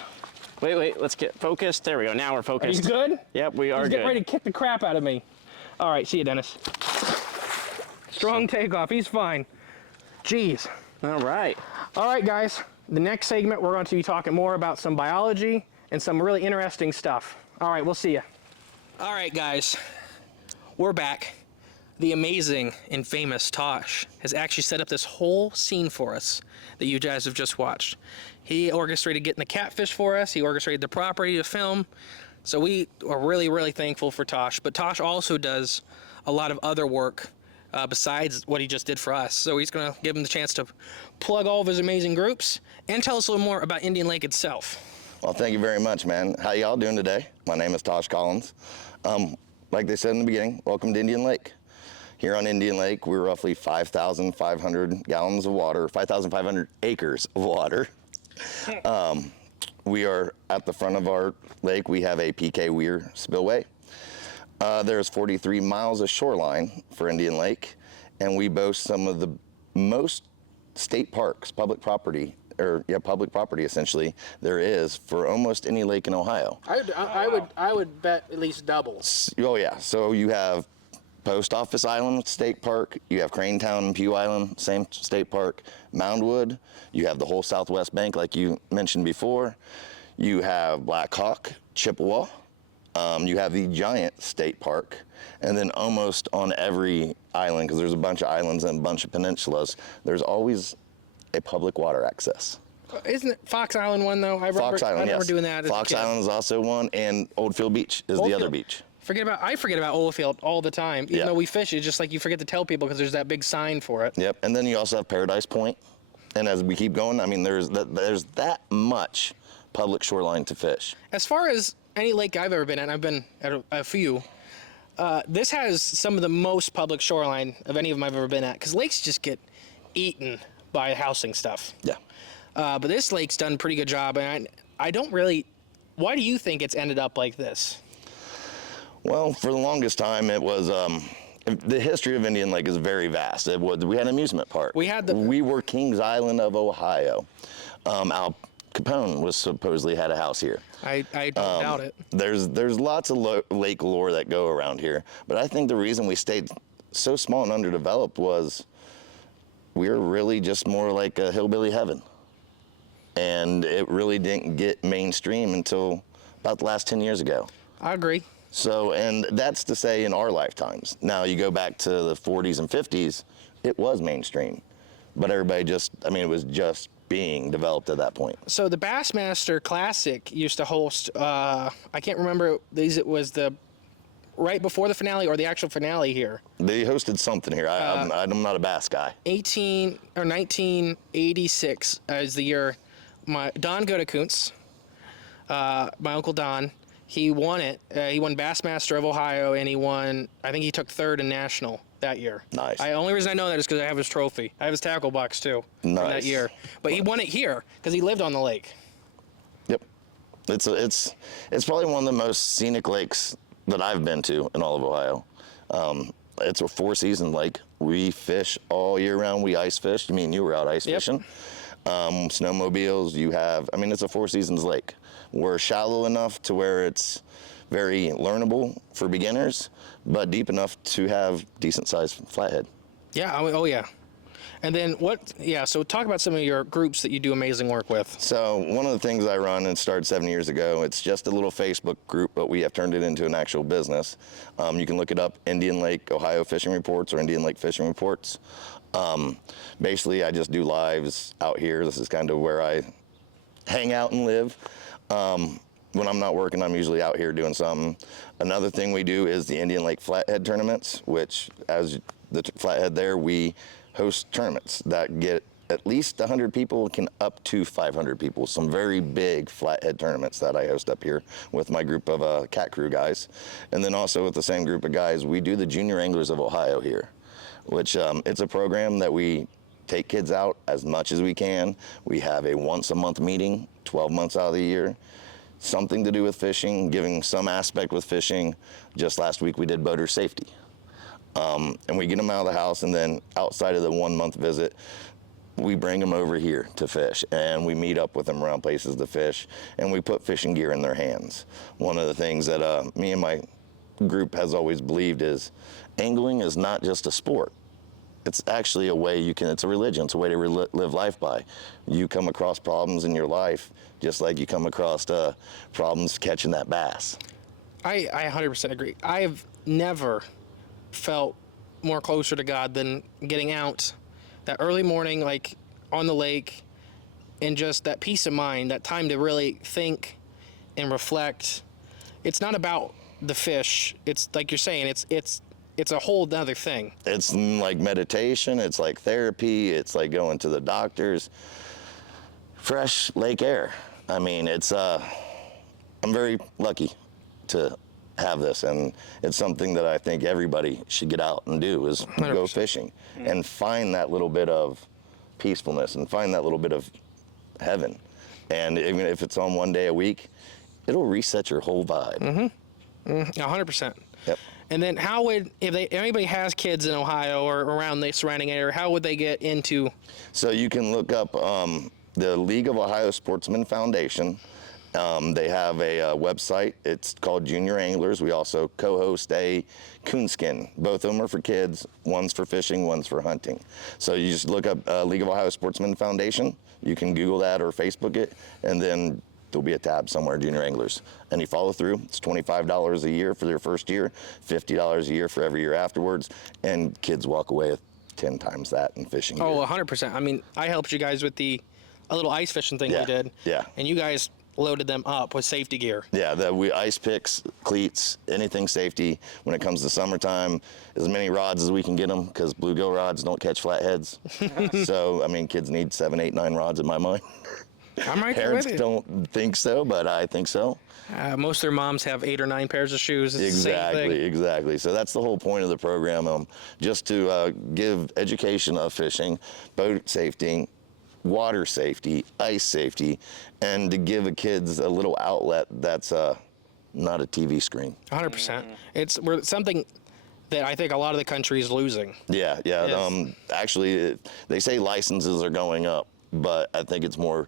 Wait, let's get focused. There we go. Now we're Are focused. you good? Yep, we are He's good. getting ready to kick the crap out of me. All right, see you, Dennis. Strong takeoff. He's fine. Jeez. All right. All right, guys. The next segment, we're going to be talking more about some biology and some really interesting stuff. All right, we'll see you. All right, guys. We're back. The amazing and famous Tosh has actually set up this whole scene for us that you guys have just watched. He orchestrated getting the catfish for us. He orchestrated the property to film. So we are really, really thankful for Tosh. But Tosh also does a lot of other work besides what he just did for us. So he's going to give him the chance to plug all of his amazing groups and tell us a little more about Indian Lake itself. Well, thank you very much, man. How y'all doing today? My name is Tosh Collins. Like they said in the beginning, welcome to Indian Lake. Here on Indian Lake, we're roughly 5,500 gallons of water, 5,500 acres of water. We are at the front of our lake. We have a PK Weir spillway. There's 43 miles of shoreline for Indian Lake, and we boast some of the most state parks, public property essentially, there is for almost any lake in Ohio. I would bet at least double. Oh yeah, so you have Post Office Island State Park, you have Cranetown and Pew Island, same state park, Moundwood, you have the whole Southwest Bank like you mentioned before, you have Black Hawk, Chippewa, you have the Giant State Park, and then almost on every island, because there's a bunch of islands and a bunch of peninsulas, there's always a public water access. Isn't it Fox Island one though? Fox Island, I remember yes. doing that. Fox Island is also one, and Oldfield Beach is the other beach. I forget about Oldfield all the time. Even though we fish it, just like you forget to tell people because there's that big sign for it. Yep, and then you also have Paradise Point. And as we keep going, I mean, there's that much public shoreline to fish. As far as any lake I've ever been at, I've been at a few, this has some of the most public shoreline of any of them I've ever been at, because lakes just get eaten by housing stuff. Yeah. But this lake's done a pretty good job, and I don't really... Why do you think it's ended up like this? Well, for the longest time, it was the history of Indian Lake is very vast. We had an amusement park. We were Kings Island of Ohio. Al Capone was supposedly had a house here. I don't doubt it. There's lots of lake lore that go around here, but I think the reason we stayed so small and underdeveloped was we were really just more like a hillbilly heaven, and it really didn't get mainstream until about the last 10 years ago. I agree. So, and that's to say in our lifetimes. Now you go back to the 40s and 50s, it was mainstream, but everybody it was just being developed at that point. So the Bassmaster Classic used to host, I can't remember, it was the right before the finale or the actual finale here. They hosted something here. I'm not a bass guy. 1986 is the year. Don Godekunst, my uncle Don, he won it. He won Bassmaster of Ohio, and I think he took third in national that year. Nice. The only reason I know that is because I have his trophy. I have his tackle box too. Nice. From that year. But he won it here because he lived on the lake. Yep. It's probably one of the most scenic lakes that I've been to in all of Ohio. It's a 4-season lake. We fish all year round. We ice fish. You mean you were out ice fishing? Snowmobiles. It's a 4 seasons lake. We're shallow enough to where it's very learnable for beginners, but deep enough to have decent sized flathead. Yeah. Oh yeah. And then so talk about some of your groups that you do amazing work with. So one of the things I run and started 7 years ago, it's just a little Facebook group, but we have turned it into an actual business. You can look it up, Indian Lake Ohio Fishing Reports or Indian Lake Fishing Reports. Basically, I just do lives out here. This is kind of where I hang out and live. When I'm not working, I'm usually out here doing something. Another thing we do is the Indian Lake Flathead tournaments, which as the Flathead there, we host tournaments that get at least 100 people, can up to 500 people. Some very big Flathead tournaments that I host up here with my group of cat crew guys. And then also with the same group of guys, we do the Junior Anglers of Ohio here, which it's a program that we take kids out as much as we can. We have a once a month meeting, 12 months out of the year. Something to do with fishing, giving some aspect with fishing. Just last week we did boater safety. And we get them out of the house, and then outside of the 1 month visit, we bring them over here to fish, and we meet up with them around places to fish, and we put fishing gear in their hands. One of the things that me and my group has always believed is angling is not just a sport. It's actually a way it's a religion. It's a way to live life by. You come across problems in your life just like you come across problems catching that bass. I 100% agree. I have never felt more closer to God than getting out that early morning, like on the lake, and just that peace of mind, that time to really think and reflect. It's not about the fish. It's like you're saying, it's a whole other thing. It's like meditation, it's like therapy, it's like going to the doctors. Fresh lake air. I'm very lucky to have this, and it's something that I think everybody should get out and do is 100%. Go fishing and find that little bit of peacefulness and find that little bit of heaven. And even if it's on 1 day a week, it'll reset your whole vibe. 100%. Yep. And then if anybody has kids in Ohio or around the surrounding area, how would they get into? So you can look up the League of Ohio Sportsmen Foundation. They have a website. It's called Junior Anglers. We also co-host a coonskin. Both of them are for kids. One's for fishing, one's for hunting. So you just look up League of Ohio Sportsmen Foundation. You can Google that or Facebook it, and then there'll be a tab somewhere, Junior Anglers. And you follow through. It's $25 a year for their first year, $50 a year for every year afterwards, and kids walk away with 10 times that in fishing gear. Oh, 100%. I helped you guys with a little ice fishing thing we did. Yeah. And you guys loaded them up with safety gear. Yeah, we ice picks, cleats, anything safety. When it comes to summertime, as many rods as we can get them, because bluegill rods don't catch flatheads. So, kids need 7, 8, 9 rods in my mind. I'm right there with Parents you. don't think so, but I think so. Most of their moms have 8 or 9 pairs of shoes. It's the same thing. Exactly. So that's the whole point of the program, just to give education of fishing, boat safety, water safety, ice safety, and to give the kids a little outlet that's not a TV screen. 100%. We're something that I think a lot of the country is losing. Yeah. Yes. Actually, they say licenses are going up, but I think it's more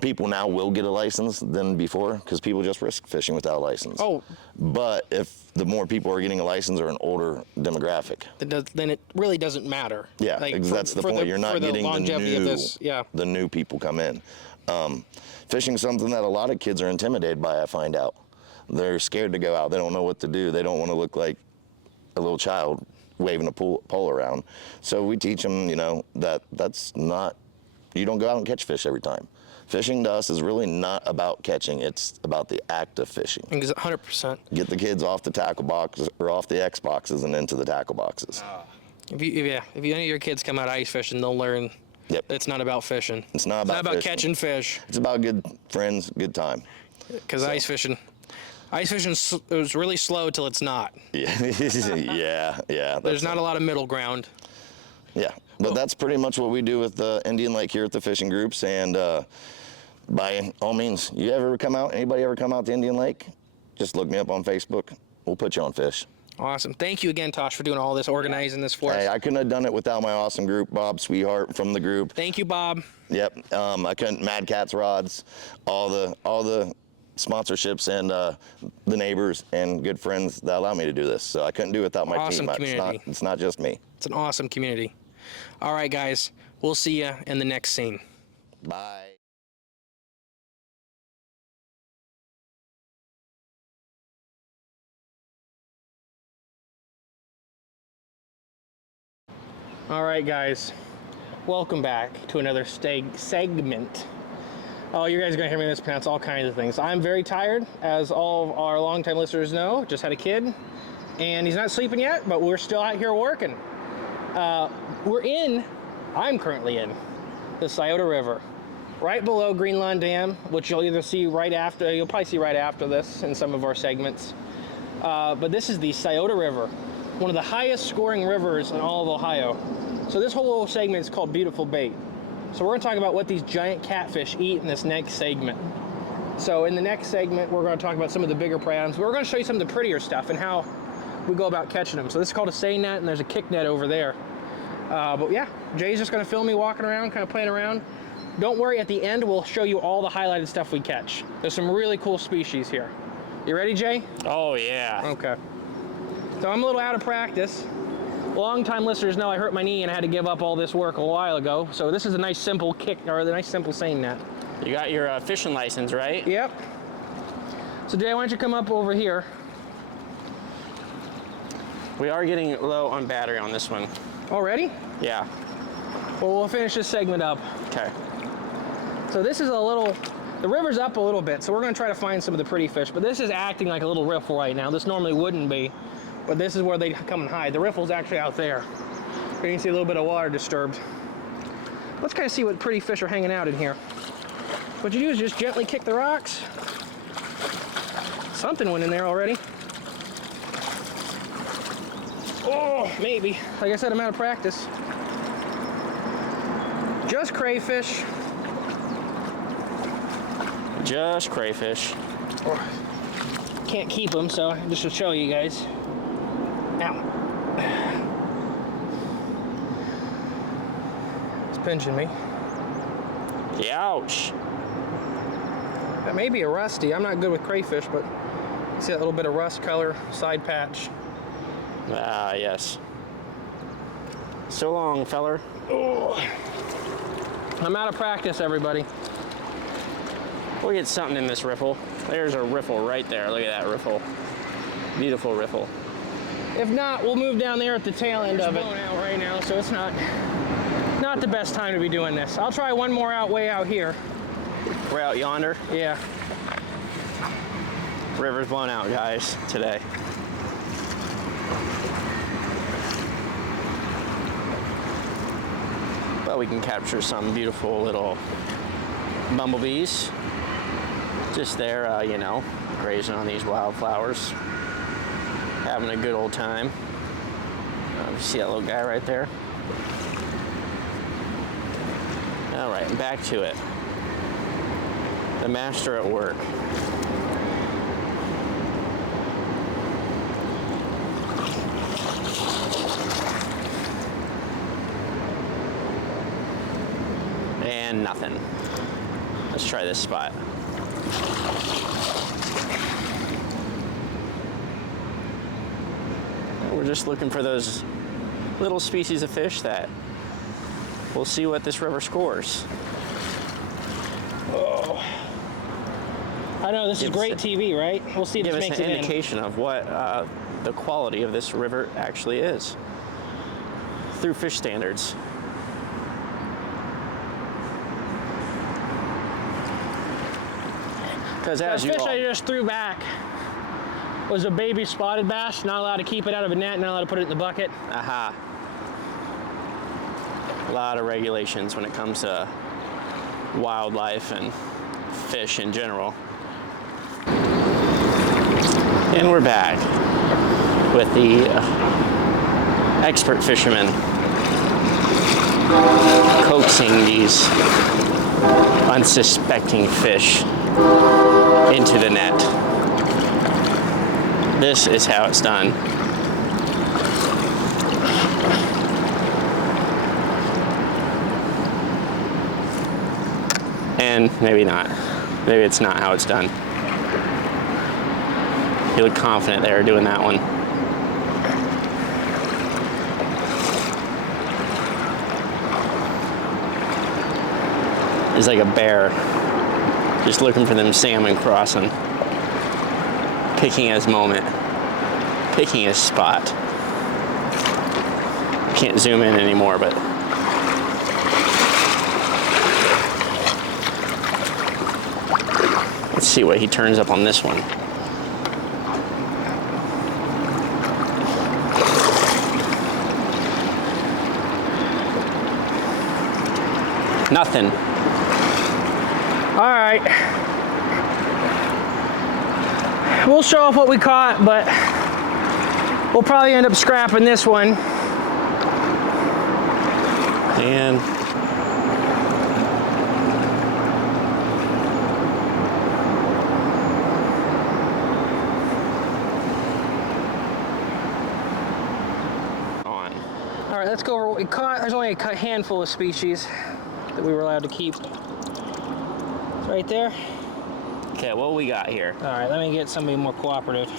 people now will get a license than before because people just risk fishing without a license. Oh. But if the more people are getting a license or an older demographic, Then it really doesn't matter. yeah, that's the point. You're not getting the new people come in. Fishing's something that a lot of kids are intimidated by, I find out. They're scared to go out. They don't know what to do. They don't want to look like a little child waving a pole around. So we teach them, that's not, you don't go out and catch fish every time. Fishing to us is really not about catching. It's about the act of fishing. 100%. Get the kids off the tackle boxes or off the X boxes and into the tackle boxes. If any of your kids come out ice fishing, they'll learn. Yep. It's not about fishing. It's not about fishing. Catching fish. It's about good friends, good time. Because ice fishing it was really slow till it's not. Yeah. There's not a lot of middle ground. Yeah, but that's pretty much what we do with Indian Lake here at the fishing groups. And by all means, anybody ever come out to Indian Lake, just look me up on Facebook. We'll put you on fish. Awesome. Thank you again, Tosh, for doing all this, organizing this for us. Hey, I couldn't have done it without my awesome group, Bob Sweetheart from the group. Thank you, Bob. Yep. I couldn't. Mad Cat's Rods, all the sponsorships and the neighbors and good friends that allow me to do this. So I couldn't do it without my awesome team. Community. It's not just me. It's an awesome community. All right, guys. We'll see you in the next scene. Bye. All right, guys. Welcome back to another segment. Oh, you guys are gonna hear me mispronounce all kinds of things. I'm very tired, as all of our longtime listeners know. Just had a kid, and he's not sleeping yet, but we're still out here working. I'm currently in the Scioto River, right below Greenlawn Dam, which you'll probably see right after this in some of our segments. But this is the Scioto River, one of the highest scoring rivers in all of Ohio. So this whole little segment is called Beautiful Bait. So we're going to talk about what these giant catfish eat in this next segment. So in the next segment, we're going to talk about some of the bigger prawns. We're going to show you some of the prettier stuff and how we go about catching them. So this is called a seine net, and there's a kick net over there. But yeah, Jay's just going to film me walking around, kind of playing around. Don't worry, at the end, we'll show you all the highlighted stuff we catch. There's some really cool species here. You ready, Jay? Oh, yeah. Okay. So I'm a little out of practice. Long-time listeners know I hurt my knee and I had to give up all this work a while ago. So this is a nice simple seine net. You got your fishing license, right? Yep. So Jay, why don't you come up over here? We are getting low on battery on this one. Already? Yeah. Well, we'll finish this segment up. Okay. So this is the river's up a little bit, so we're gonna try to find some of the pretty fish, but this is acting like a little riffle right now. This normally wouldn't be, but this is where they come and hide. The riffle's actually out there. You can see a little bit of water disturbed. Let's kind of see what pretty fish are hanging out in here. What you do is just gently kick the rocks. Something went in there already. Oh, maybe. Like I said, I'm out of practice. Just crayfish. Just crayfish. Can't keep them, so just to show you guys. Ow. It's pinching me. Ouch. That may be a rusty. I'm not good with crayfish, but you see that little bit of rust color side patch. Ah, yes. So long, feller. Oh. I'm out of practice, everybody. We'll get something in this riffle. There's a riffle right there. Look at that riffle. Beautiful riffle. If not, we'll move down there at the tail end of it. It's blown out right now, so it's not the best time to be doing this. I'll try one more way out here. We're out yonder. Yeah. River's blown out, guys, today. But we can capture some beautiful little bumblebees. Just there, grazing on these wildflowers. Having a good old time. You see that little guy right there? All right, back to it. The master at work. And nothing. Let's try this spot. We're just looking for those little species of fish that we'll see what this river scores. Oh. I know this is great TV, right? We'll see if this makes it in. Give us an indication of what the quality of this river actually is through fish standards. Because as the fish I just threw back was a baby spotted bass. Not allowed to keep it out of a net, not allowed to put it in the bucket. Aha. A lot of regulations when it comes to wildlife and fish in general. And we're back with the expert fishermen coaxing these unsuspecting fish into the net. This is how it's done. And maybe not. Maybe it's not how it's done. You look confident there doing that one. It's like a bear, just looking for them salmon crossing, picking his moment, picking his spot. Can't zoom in anymore, but let's see what he turns up on this one. Nothing. All right. We'll show off what we caught, but we'll probably end up scrapping this one. And on. All right, let's go over what we caught. There's only a handful of species that we were allowed to keep. It's right there. Okay, what we got here? All right, let me get somebody more cooperative.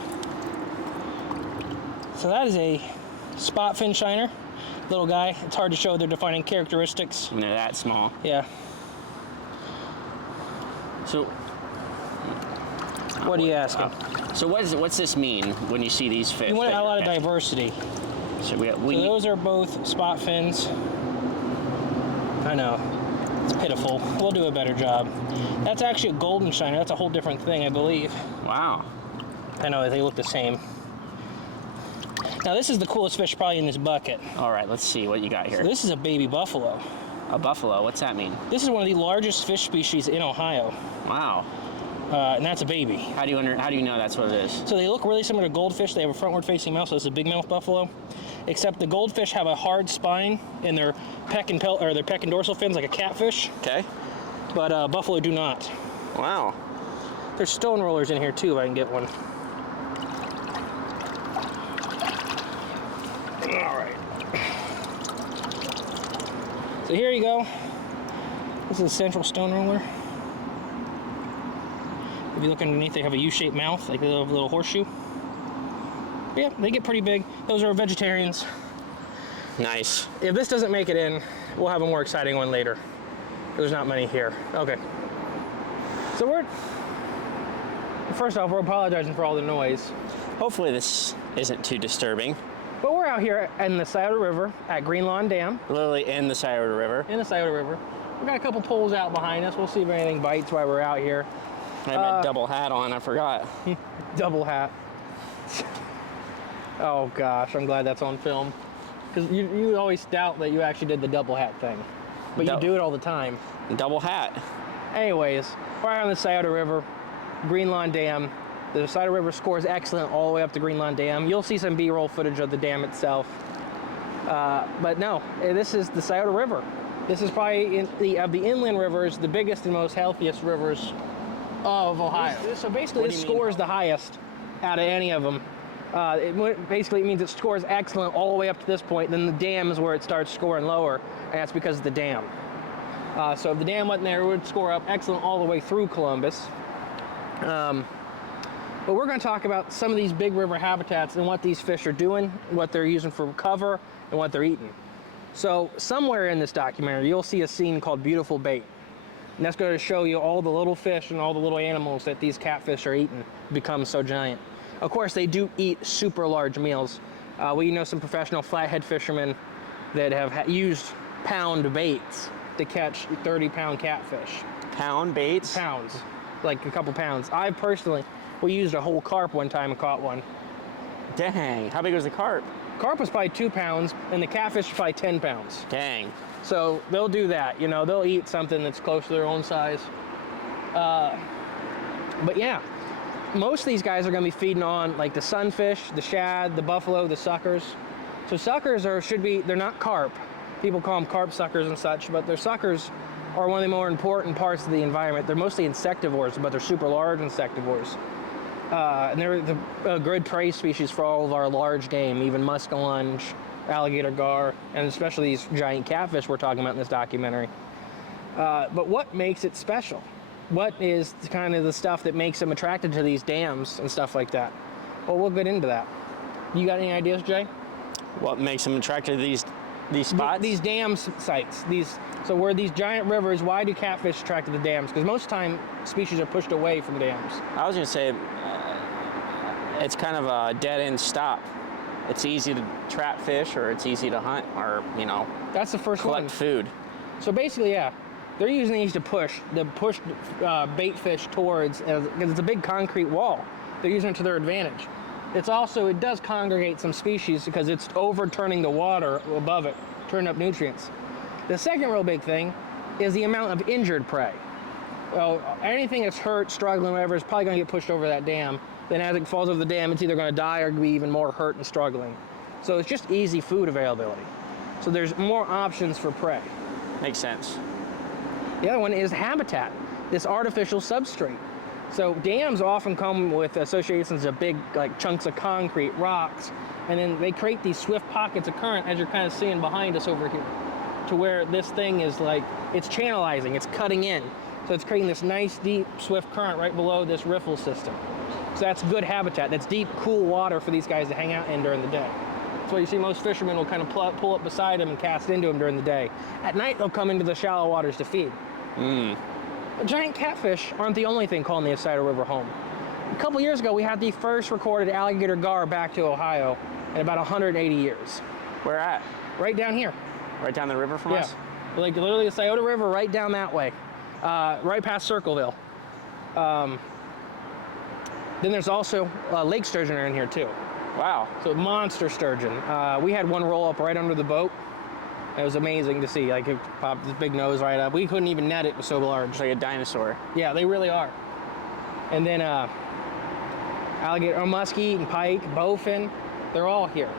So that is a spot fin shiner, little guy. It's hard to show their defining characteristics. When they're that small. Yeah. So, what are you asking? So what's this mean when you see these fish? You want a lot of diversity. So So those are both spot fins. I know, it's pitiful. We'll do a better job. That's actually a golden shiner. That's a whole different thing, I believe. Wow. I know, they look the same. Now this is the coolest fish probably in this bucket. All right, let's see what you got here. So this is a baby buffalo. A buffalo, what's that mean? This is one of the largest fish species in Ohio. Wow. And that's a baby. How do you know that's what it is? So they look really similar to goldfish. They have a frontward facing mouth, so it's a big mouth buffalo. Except the goldfish have a hard spine in their pec and their pec and dorsal fins like a catfish. Okay. But buffalo do not. Wow. There's stone rollers in here too if I can get one. All right. So here you go. This is a central stone roller. If you look underneath, they have a U-shaped mouth, like a little horseshoe. But yeah, they get pretty big. Those are vegetarians. Nice. If this doesn't make it in, we'll have a more exciting one later. There's not many here. Okay. So first off, we're apologizing for all the noise. Hopefully this isn't too disturbing. But we're out here in the Scioto River at Green Lawn Dam. Literally in the Scioto River. In the Scioto River. We've got a couple poles out behind us. We'll see if anything bites while we're out here. I have my double hat on, I forgot. Double hat. Oh gosh, I'm glad that's on film. Because you always doubt that you actually did the double hat thing. But you do it all the time. Double hat. Anyways, we're out on the Scioto River, Green Lawn Dam. The Scioto River scores excellent all the way up to Green Lawn Dam. You'll see some B-roll footage of the dam itself. But no, this is the Scioto River. This is probably, of the inland rivers, the biggest and most healthiest rivers of Ohio. So basically this scores the highest out of any of them. Basically it means it scores excellent all the way up to this point. Then the dam is where it starts scoring lower, and that's because of the dam. So if the dam wasn't there, it would score up excellent all the way through Columbus. But we're going to talk about some of these big river habitats and what these fish are doing, what they're using for cover, and what they're eating. So somewhere in this documentary, you'll see a scene called Beautiful Bait. And that's going to show you all the little fish and all the little animals that these catfish are eating become so giant. Of course, they do eat super large meals. We know some professional flathead fishermen that have used pound baits to catch 30-pound catfish. Pound baits? Pounds, like a couple pounds. We used a whole carp one time and caught one. Dang, how big was the carp? Carp was probably 2 pounds, and the catfish was probably 10 pounds. Dang. So they'll do that, you know, they'll eat something that's close to their own size. But yeah, most of these guys are gonna be feeding on like the sunfish, the shad, the buffalo, the suckers. So suckers they're not carp. People call them carp suckers and such, but their suckers are one of the more important parts of the environment. They're mostly insectivores, but they're super large insectivores. And they're a good prey species for all of our large game, even muskellunge, alligator gar, and especially these giant catfish we're talking about in this documentary. But what makes it special? What is kind of the stuff that makes them attracted to these dams and stuff like that? Well, we'll get into that. You got any ideas, Jay? What makes them attracted to these spots? These dam sites. So where these giant rivers, why do catfish attract to the dams? Because most of the time, species are pushed away from dams. I was going to say, it's kind of a dead-end stop. It's easy to trap fish, or it's easy to hunt, or, you know, that's the first collect food. So basically, yeah, they're using these to push bait fish towards, because it's a big concrete wall. They're using it to their advantage. It does congregate some species because it's overturning the water above it, turning up nutrients. The second real big thing is the amount of injured prey. Well, anything that's hurt, struggling, whatever, is probably going to get pushed over that dam. Then as it falls over the dam, it's either going to die or be even more hurt and struggling. So it's just easy food availability. So there's more options for prey. Makes sense. The other one is habitat, this artificial substrate. So dams often come with associations of big like chunks of concrete, rocks, and then they create these swift pockets of current, as you're kind of seeing behind us over here, to where this thing is like, it's channelizing, it's cutting in. So it's creating this nice, deep, swift current right below this riffle system. So that's good habitat. That's deep, cool water for these guys to hang out in during the day. That's why you see most fishermen will kind of pull up beside them and cast into them during the day. At night, they'll come into the shallow waters to feed. Giant catfish aren't the only thing calling the Asida River home. A couple years ago, we had the first recorded alligator gar back to Ohio in about 180 years. Where at? Right down here. Right down the river from us? Like literally the Scioto River right down that way. Right past Circleville. Then there's also lake sturgeon are in here too. Wow. So monster sturgeon. We had one roll up right under the boat. It was amazing to see. Like it popped this big nose right up. We couldn't even net it. It was so large. It's like a dinosaur. Yeah, they really are. And then alligator, muskie and pike, bowfin, they're all here.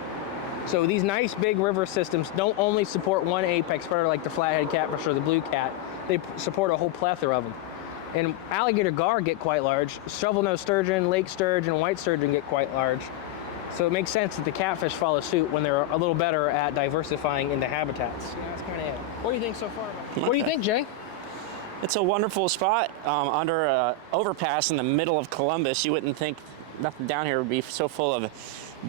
So these nice big river systems don't only support one apex predator like the flathead catfish or the blue cat. They support a whole plethora of them. And alligator gar get quite large. Shovel-nosed sturgeon, lake sturgeon, white sturgeon get quite large. So it makes sense that the catfish follow suit when they're a little better at diversifying into habitats. So that's kind of it. What do you think so far about it? What do you think, Jay? It's a wonderful spot under an overpass in the middle of Columbus. You wouldn't think nothing down here would be so full of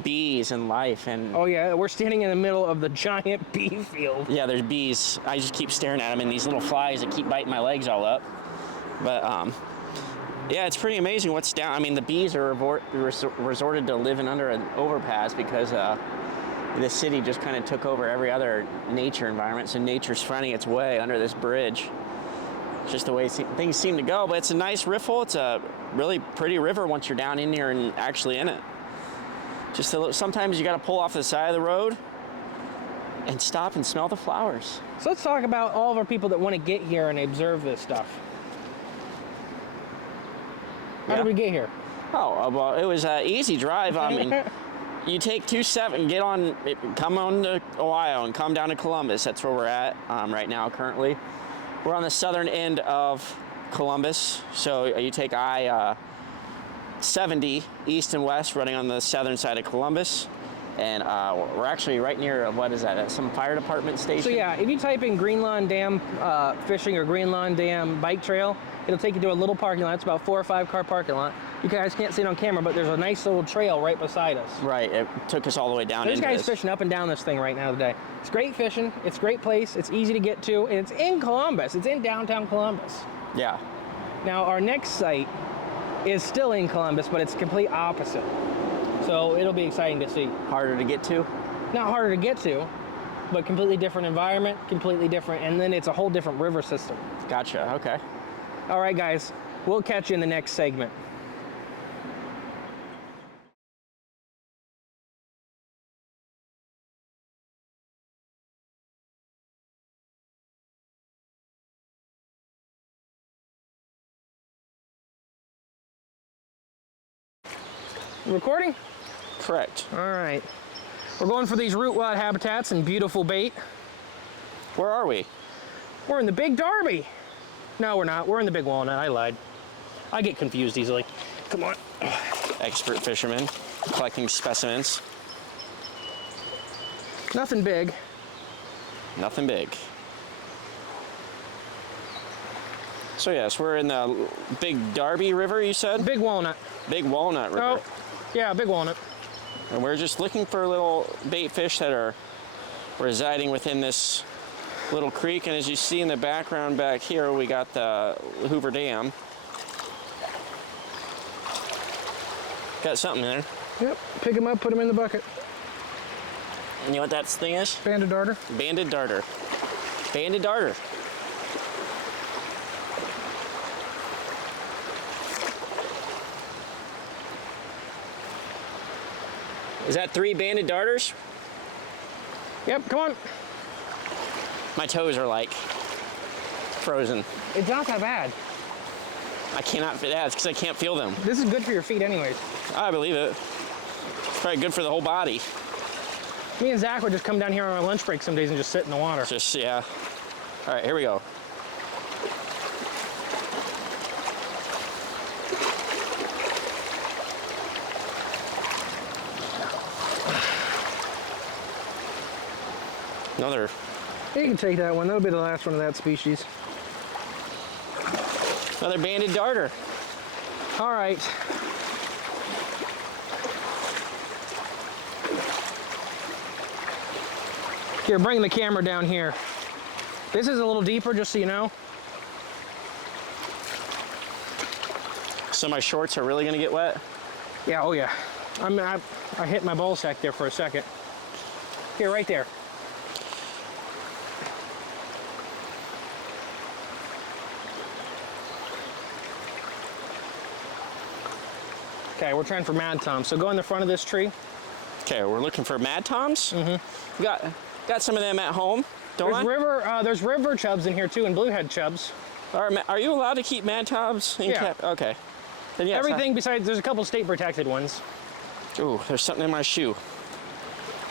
bees and life. And oh yeah, we're standing in the middle of the giant bee field. Yeah, there's bees. I just keep staring at them, and these little flies that keep biting my legs all up. But yeah, it's pretty amazing what's down. I mean, the bees are resorted to living under an overpass because the city just kind of took over every other nature environment. So nature's finding its way under this bridge. It's just the way things seem to go. But it's a nice riffle. It's a really pretty river once you're down in here and actually in it. Just sometimes you got to pull off the side of the road and stop and smell the flowers. So let's talk about all of our people that want to get here and observe this stuff. How did we get here? Oh, well, it was an easy drive. I mean, you take 27, come on to Ohio and come down to Columbus. That's where we're at right now currently. We're on the southern end of Columbus. So you take I-70 east and west running on the southern side of Columbus. And we're actually right near, what is that, some fire department station? So yeah, if you type in Greenlawn Dam fishing or Greenlawn Dam bike trail, it'll take you to a little parking lot. It's about 4 or 5 car parking lot. You guys can't see it on camera, but there's a nice little trail right beside us. Right, it took us all the way down There's into guys this. fishing up and down this thing right now today. It's great fishing, it's a great place, it's easy to get to, and it's in Columbus. It's in downtown Columbus. Yeah. Now our next site is still in Columbus, but it's complete opposite. So it'll be exciting to see. Harder to get to? Not harder to get to, but completely different environment, completely different, and then it's a whole different river system. Gotcha, okay. All right, guys, we'll catch you in the next segment. Recording? Correct. All right. We're going for these root rod habitats and beautiful bait. Where are we? We're in the Big Darby. No, we're not. We're in the Big Walnut. I lied. I get confused easily. Come on. Expert fisherman, collecting specimens. Nothing big. Nothing big. So yes, we're in the Big Darby River, you said? Big Walnut. Big Walnut River. Oh, yeah, Big Walnut. And we're just looking for little bait fish that are residing within this little creek. And as you see in the background back here, we got the Hoover Dam. Got something there. Yep, pick them up, put them in the bucket. You know what that thing is? Banded darter. Banded darter. Banded darter. Is that 3 banded darters? Yep, come on. My toes are like frozen. It's not that bad. I cannot fit that because I can't feel them. This is good for your feet anyways. I believe it. It's probably good for the whole body. Me and Zach would just come down here on our lunch break some days and just sit in the water. Just, yeah. All right, here we go. Another. You can take that one. That'll be the last one of that species. Another banded darter. All right. Here, bring the camera down here. This is a little deeper, just so you know. So my shorts are really gonna get wet? Yeah, oh yeah. I hit my ball sack there for a second. Here, right there. Okay, we're trying for mad toms. So go in the front of this tree. Okay, we're looking for mad toms. Mm-hmm. Got some of them at home. There's river chubs in here too, and bluehead chubs. Are you allowed to keep mad toms in cap? Okay. Then yes, everything besides, there's a couple state protected ones. Ooh, there's something in my shoe.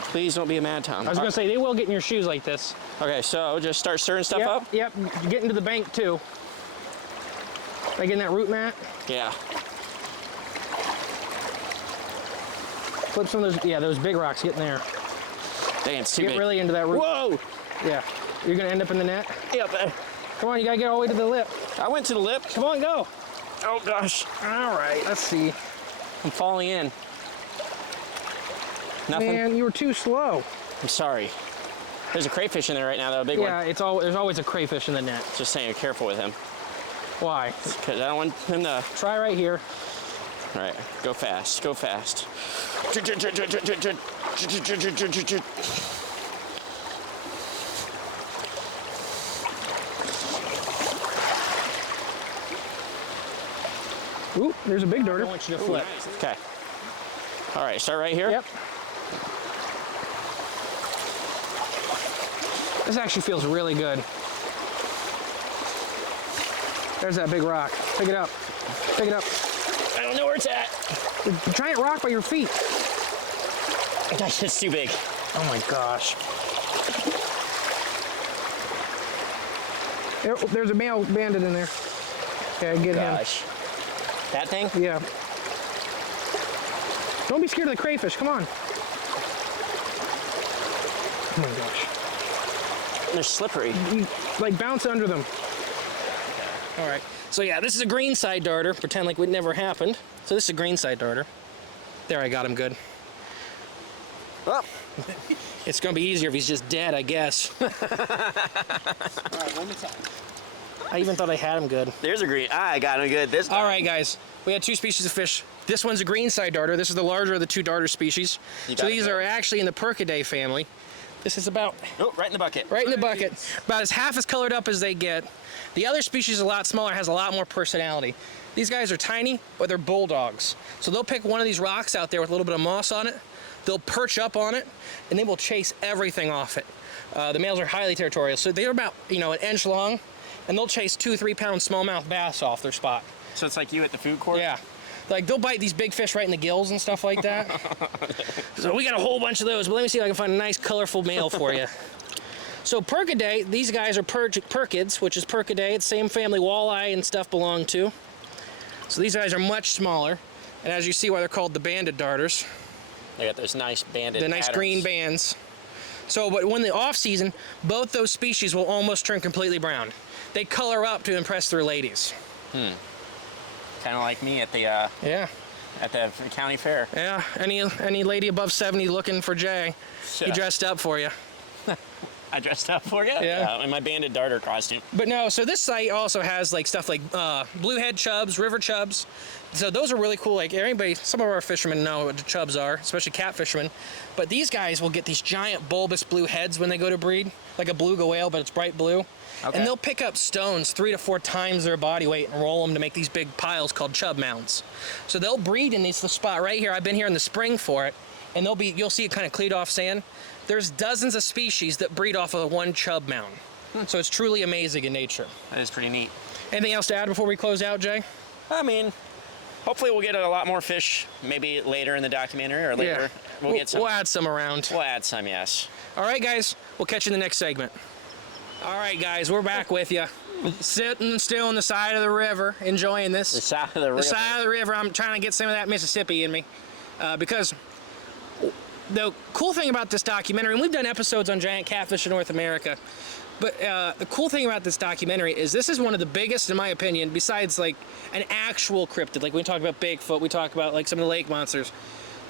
Please don't be a mad tom. I was gonna say, they will get in your shoes like this. Okay, so just start stirring stuff up? Yep, get into the bank too. Like in that root mat. Yeah. Flip some of those, those big rocks, get in there. Dang, it's too big. Get really into that root. Whoa! Yeah, you're gonna end up in the net. Yep. Come on, you gotta get all the way to the lip. I went to the lip. Come on, go. Oh gosh. All right, let's see. I'm falling in. Nothing? Man, you were too slow. I'm sorry. There's a crayfish in there right now, though, a big one. Yeah, there's always a crayfish in the net. Just saying, careful with him. Why? Because I don't want him to... Try right here. All right, go fast, go fast. Ooh, there's a big darter. I want you to flip. Okay. All right, start right here? Yep. This actually feels really good. There's that big rock. Pick it up. Pick it up. I don't know where it's at. The giant rock by your feet. Gosh, it's too big. Oh my gosh. There's a male bandit in there. Okay, get him. That thing? Yeah. Don't be scared of the crayfish. Come on. Oh my gosh. They're slippery. You, like, bounce under them. All right. So yeah, this is a green side darter. Pretend like it never happened. So this is a green side darter. There, I got him good. Oh. It's gonna be easier if he's just dead, I guess. All right, one more time. I even thought I had him good. There's a green. I got him good this time. All right, guys. We had two species of fish. This one's a green side darter. This is the larger of the two darter species. So these are actually in the Percidae family. This is about... Oh, right in the bucket. Right in the bucket. About as half as colored up as they get. The other species is a lot smaller, has a lot more personality. These guys are tiny, but they're bulldogs. So they'll pick one of these rocks out there with a little bit of moss on it. They'll perch up on it, and they will chase everything off it. The males are highly territorial. So they're about, an inch long, and they'll chase 2-3 pound smallmouth bass off their spot. So it's like you at the food court? Yeah. Like, they'll bite these big fish right in the gills and stuff like that. So we got a whole bunch of those, but let me see if I can find a nice, colorful male for you. So Percidae, these guys are Percids, which is Percidae. It's the same family walleye and stuff belong to. So these guys are much smaller. And as you see why they're called the banded darters. They got those nice banded The nice patterns. green bands. So, but when the off season, both those species will almost turn completely brown. They color up to impress their ladies. Kind of like me at the Yeah. at the county fair. Yeah, any lady above 70 looking for Jay, he Yeah. dressed up for you. I dressed up for you? Yeah. In my banded darter costume. But no, so this site also has like stuff like bluehead chubs, river chubs. So those are really cool. Like anybody, some of our fishermen know what the chubs are, especially cat fishermen. But these guys will get these giant bulbous blue heads when they go to breed, like a beluga whale, but it's bright blue. Okay. And they'll pick up stones 3 to 4 times their body weight and roll them to make these big piles called chub mounds. So they'll breed in this spot right here. I've been here in the spring for it, and you'll see it kind of cleat off sand. There's dozens of species that breed off of one chub mound. So it's truly amazing in nature. That is pretty neat. Anything else to add before we close out, Jay? I mean, hopefully we'll get a lot more fish maybe later in the documentary or later. We'll get some. We'll add some around. We'll add some, yes. All right, guys. We'll catch you in the next segment. All right, guys. We're back with you. Sitting still on the side of the river, enjoying this. The side of the river. The side of the river. I'm trying to get some of that Mississippi in me. Because the cool thing about this documentary, and we've done episodes on giant catfish in North America, but the cool thing about this documentary is this is one of the biggest, in my opinion, besides like an actual cryptid. Like we talked about Bigfoot, we talked about like some of the lake monsters.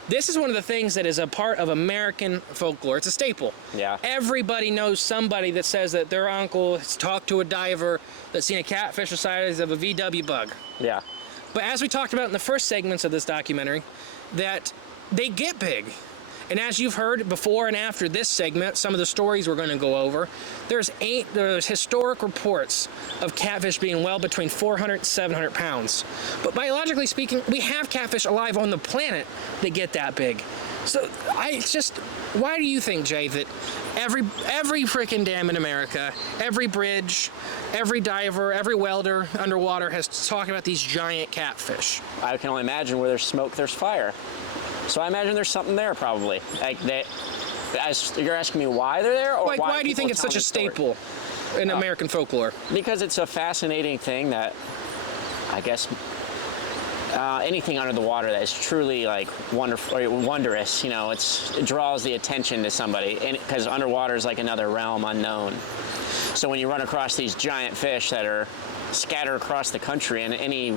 This is one of the things that is a part of American folklore. It's a staple. Yeah. Everybody knows somebody that says that their uncle has talked to a diver that's seen a catfish the size of a VW bug. Yeah. But as we talked about in the first segments of this documentary, that they get big. And as you've heard before and after this segment, some of the stories we're going to go over, there's historic reports of catfish being well between 400 and 700 pounds. But biologically speaking, we have catfish alive on the planet that get that big. So why do you think, Jay, that every freaking dam in America, every bridge, every diver, every welder underwater has talked about these giant catfish? I can only imagine where there's smoke, there's fire. So I imagine there's something there probably. Like that. You're asking me why they're there, or like why do you think it's such a staple in American folklore? Because it's a fascinating thing that, I guess, anything under the water that is truly like wonderful or wondrous. It draws the attention to somebody, and because underwater is like another realm unknown. So when you run across these giant fish that are scattered across the country, and any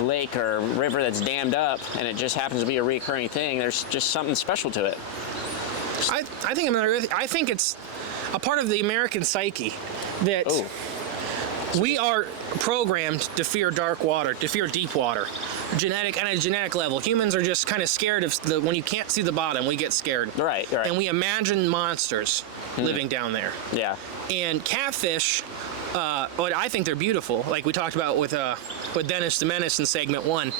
lake or river that's dammed up, and it just happens to be a recurring thing, there's just something special to it. I think it's a part of the American psyche that we are programmed to fear dark water, to fear deep water. On a genetic level, humans are just kind of scared of when you can't see the bottom. We get scared, Right. and we imagine monsters living down there. Yeah. And catfish, I think they're beautiful. Like we talked about with Dennis the Menace in segment 1.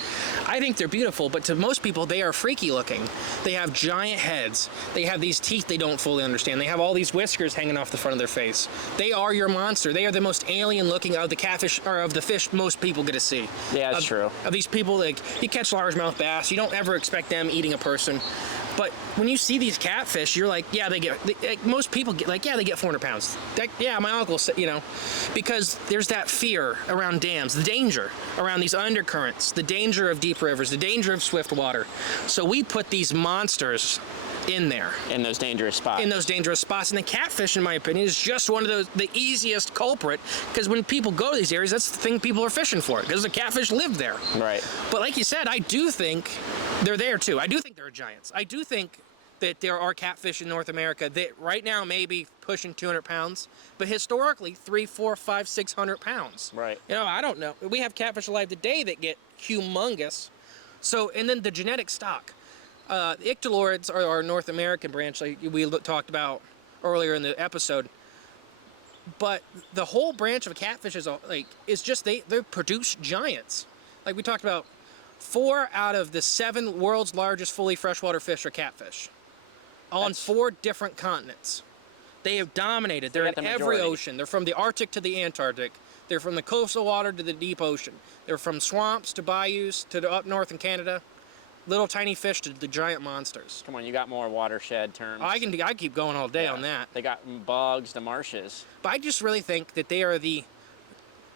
I think they're beautiful, but to most people, they are freaky looking. They have giant heads. They have these teeth they don't fully understand. They have all these whiskers hanging off the front of their face. They are your monster. They are the most alien looking of the catfish, or of the fish most people get to see. Yeah, that's true. Of these people, like, you catch largemouth bass, you don't ever expect them eating a person. But when you see these catfish, you're like, yeah, most people get, like, yeah, they get 400 pounds. Yeah, my uncle said, because there's that fear around dams, the danger around these undercurrents, the danger of deep rivers, the danger of swift water. So we put these monsters in there. In those dangerous spots. In those dangerous spots. And the catfish, in my opinion, is just one of the easiest culprit, because when people go to these areas, that's the thing people are fishing for, because the catfish live there. Right. But like you said, I do think they're there too. I do think there are giants. I do think that there are catfish in North America that right now may be pushing 200 pounds, but historically 300, 400, 500, 600 pounds. Right. You know, I don't know. We have catfish alive today that get humongous. So, and then the genetic stock. The ictalurids are our North American branch, like we talked about earlier in the episode. But the whole branch of catfish is just they produce giants. Like we talked about, 4 out of the 7 world's largest fully freshwater fish are catfish, on 4 different continents. They have dominated. They're in every ocean. They're from the Arctic to the Antarctic. They're from the coastal water to the deep ocean. They're from swamps to bayous to up north in Canada. Little tiny fish to the giant monsters. Come on, you got more watershed terms. I keep going all day on that. They got bugs, the marshes. But I just really think that they are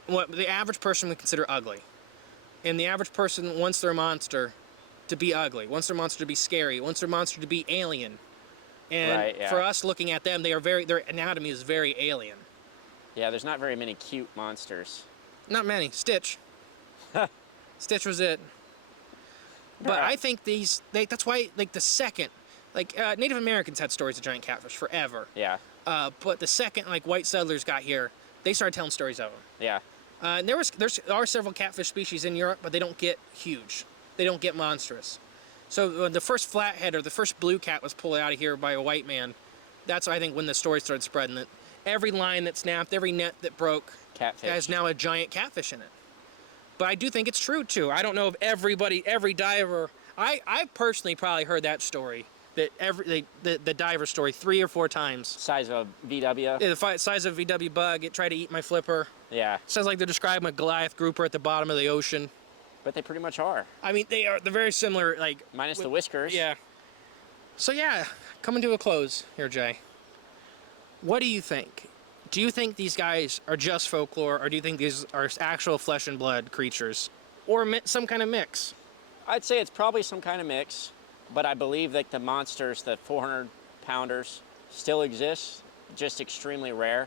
what the average person would consider ugly. And the average person wants their monster to be ugly, wants their monster to be scary, wants their monster to be alien. And for us looking at them, their anatomy is very alien. Yeah, there's not very many cute monsters. Not many. Stitch. Stitch was it. But I think that's why, like, the second, like, Native Americans had stories of giant catfish forever. Yeah. But the second, like, white settlers got here, they started telling stories of them. Yeah. And there are several catfish species in Europe, but they don't get huge. They don't get monstrous. So when the first flathead or the first blue cat was pulled out of here by a white man, that's, I think, when the story started spreading, that every line that snapped, every net that broke has now a giant catfish in it. But I do think it's true, too. I don't know if every diver... I personally probably heard that story, that the diver story 3 or 4 times. Size of a VW? Yeah, the size of a VW bug. It tried to eat my flipper. Yeah. Sounds like they're describing a Goliath grouper at the bottom of the ocean. But they pretty much are. I mean, they're very similar, like... Minus the whiskers. Yeah. So, yeah, coming to a close here, Jay. What do you think? Do you think these guys are just folklore, or do you think these are actual flesh and blood creatures? Or some kind of mix? I'd say it's probably some kind of mix, but I believe that the monsters, the 400-pounders, still exist, just extremely rare.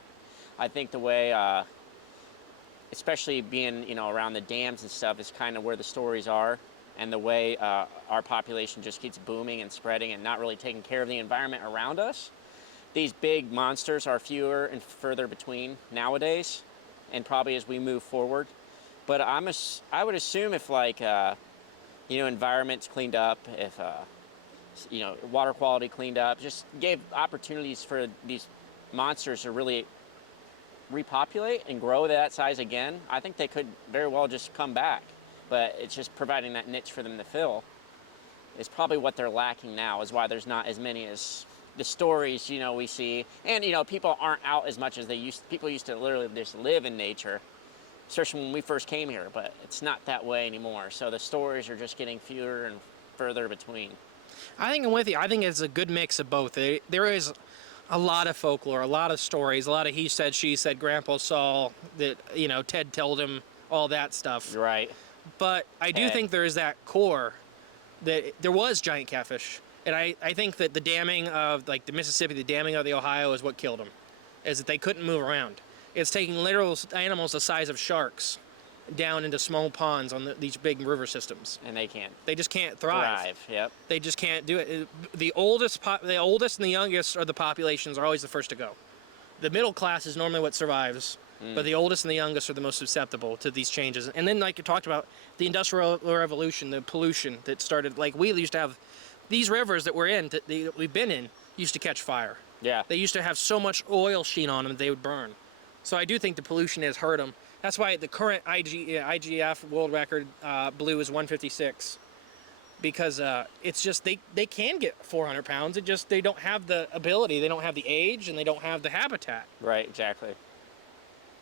I think the way, especially being, around the dams and stuff, is kind of where the stories are, and the way our population just keeps booming and spreading and not really taking care of the environment around us. These big monsters are fewer and further between nowadays, and probably as we move forward. But I would assume if, like, environments cleaned up, if water quality cleaned up, just gave opportunities for these monsters to really repopulate and grow that size again, I think they could very well just come back. But it's just providing that niche for them to fill is probably what they're lacking now, is why there's not as many as the stories, we see. And, people aren't out as much as they used. People used to literally just live in nature, especially when we first came here, but it's not that way anymore. So the stories are just getting fewer and further between. I think I'm with you. I think it's a good mix of both. There is a lot of folklore, a lot of stories, a lot of he said, she said, Grandpa saw, that, Ted told him, all that stuff. Right. But I do think there is that core that there was giant catfish. And I think that the damming of, like, the Mississippi, the damming of the Ohio is what killed them, is that they couldn't move around. It's taking literal animals the size of sharks down into small ponds on these big river systems. And they can't. They just can't thrive. Yep. They just can't do it. The oldest and the youngest of the populations are always the first to go. The middle class is normally what survives, but the oldest and the youngest are the most susceptible to these changes. And then, like you talked about, the Industrial Revolution, the pollution that started, like we used to have these rivers that we've been in, used to catch fire. Yeah. They used to have so much oil sheen on them that they would burn. So I do think the pollution has hurt them. That's why the current IGF world record blue is 156, because it's just they can get 400 pounds. They don't have the ability, they don't have the age, and they don't have the habitat. Right, exactly.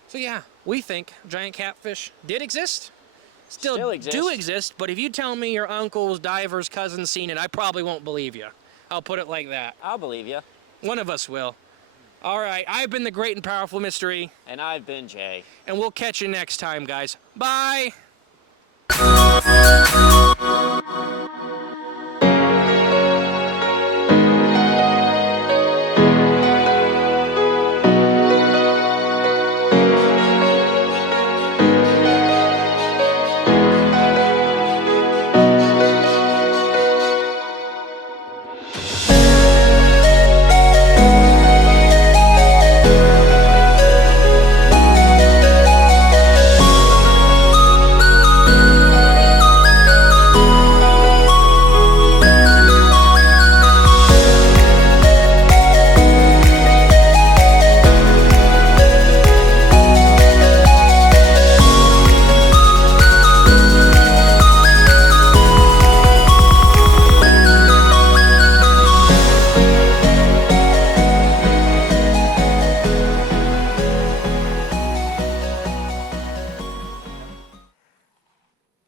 So yeah, we think giant catfish did exist. Still do exist, but if you tell me your uncle's diver's cousin seen it, I probably won't believe you. I'll put it like that. I'll believe you. One of us will. All right, I've been the great and powerful mystery. And I've been Jay. And we'll catch you next time, guys. Bye!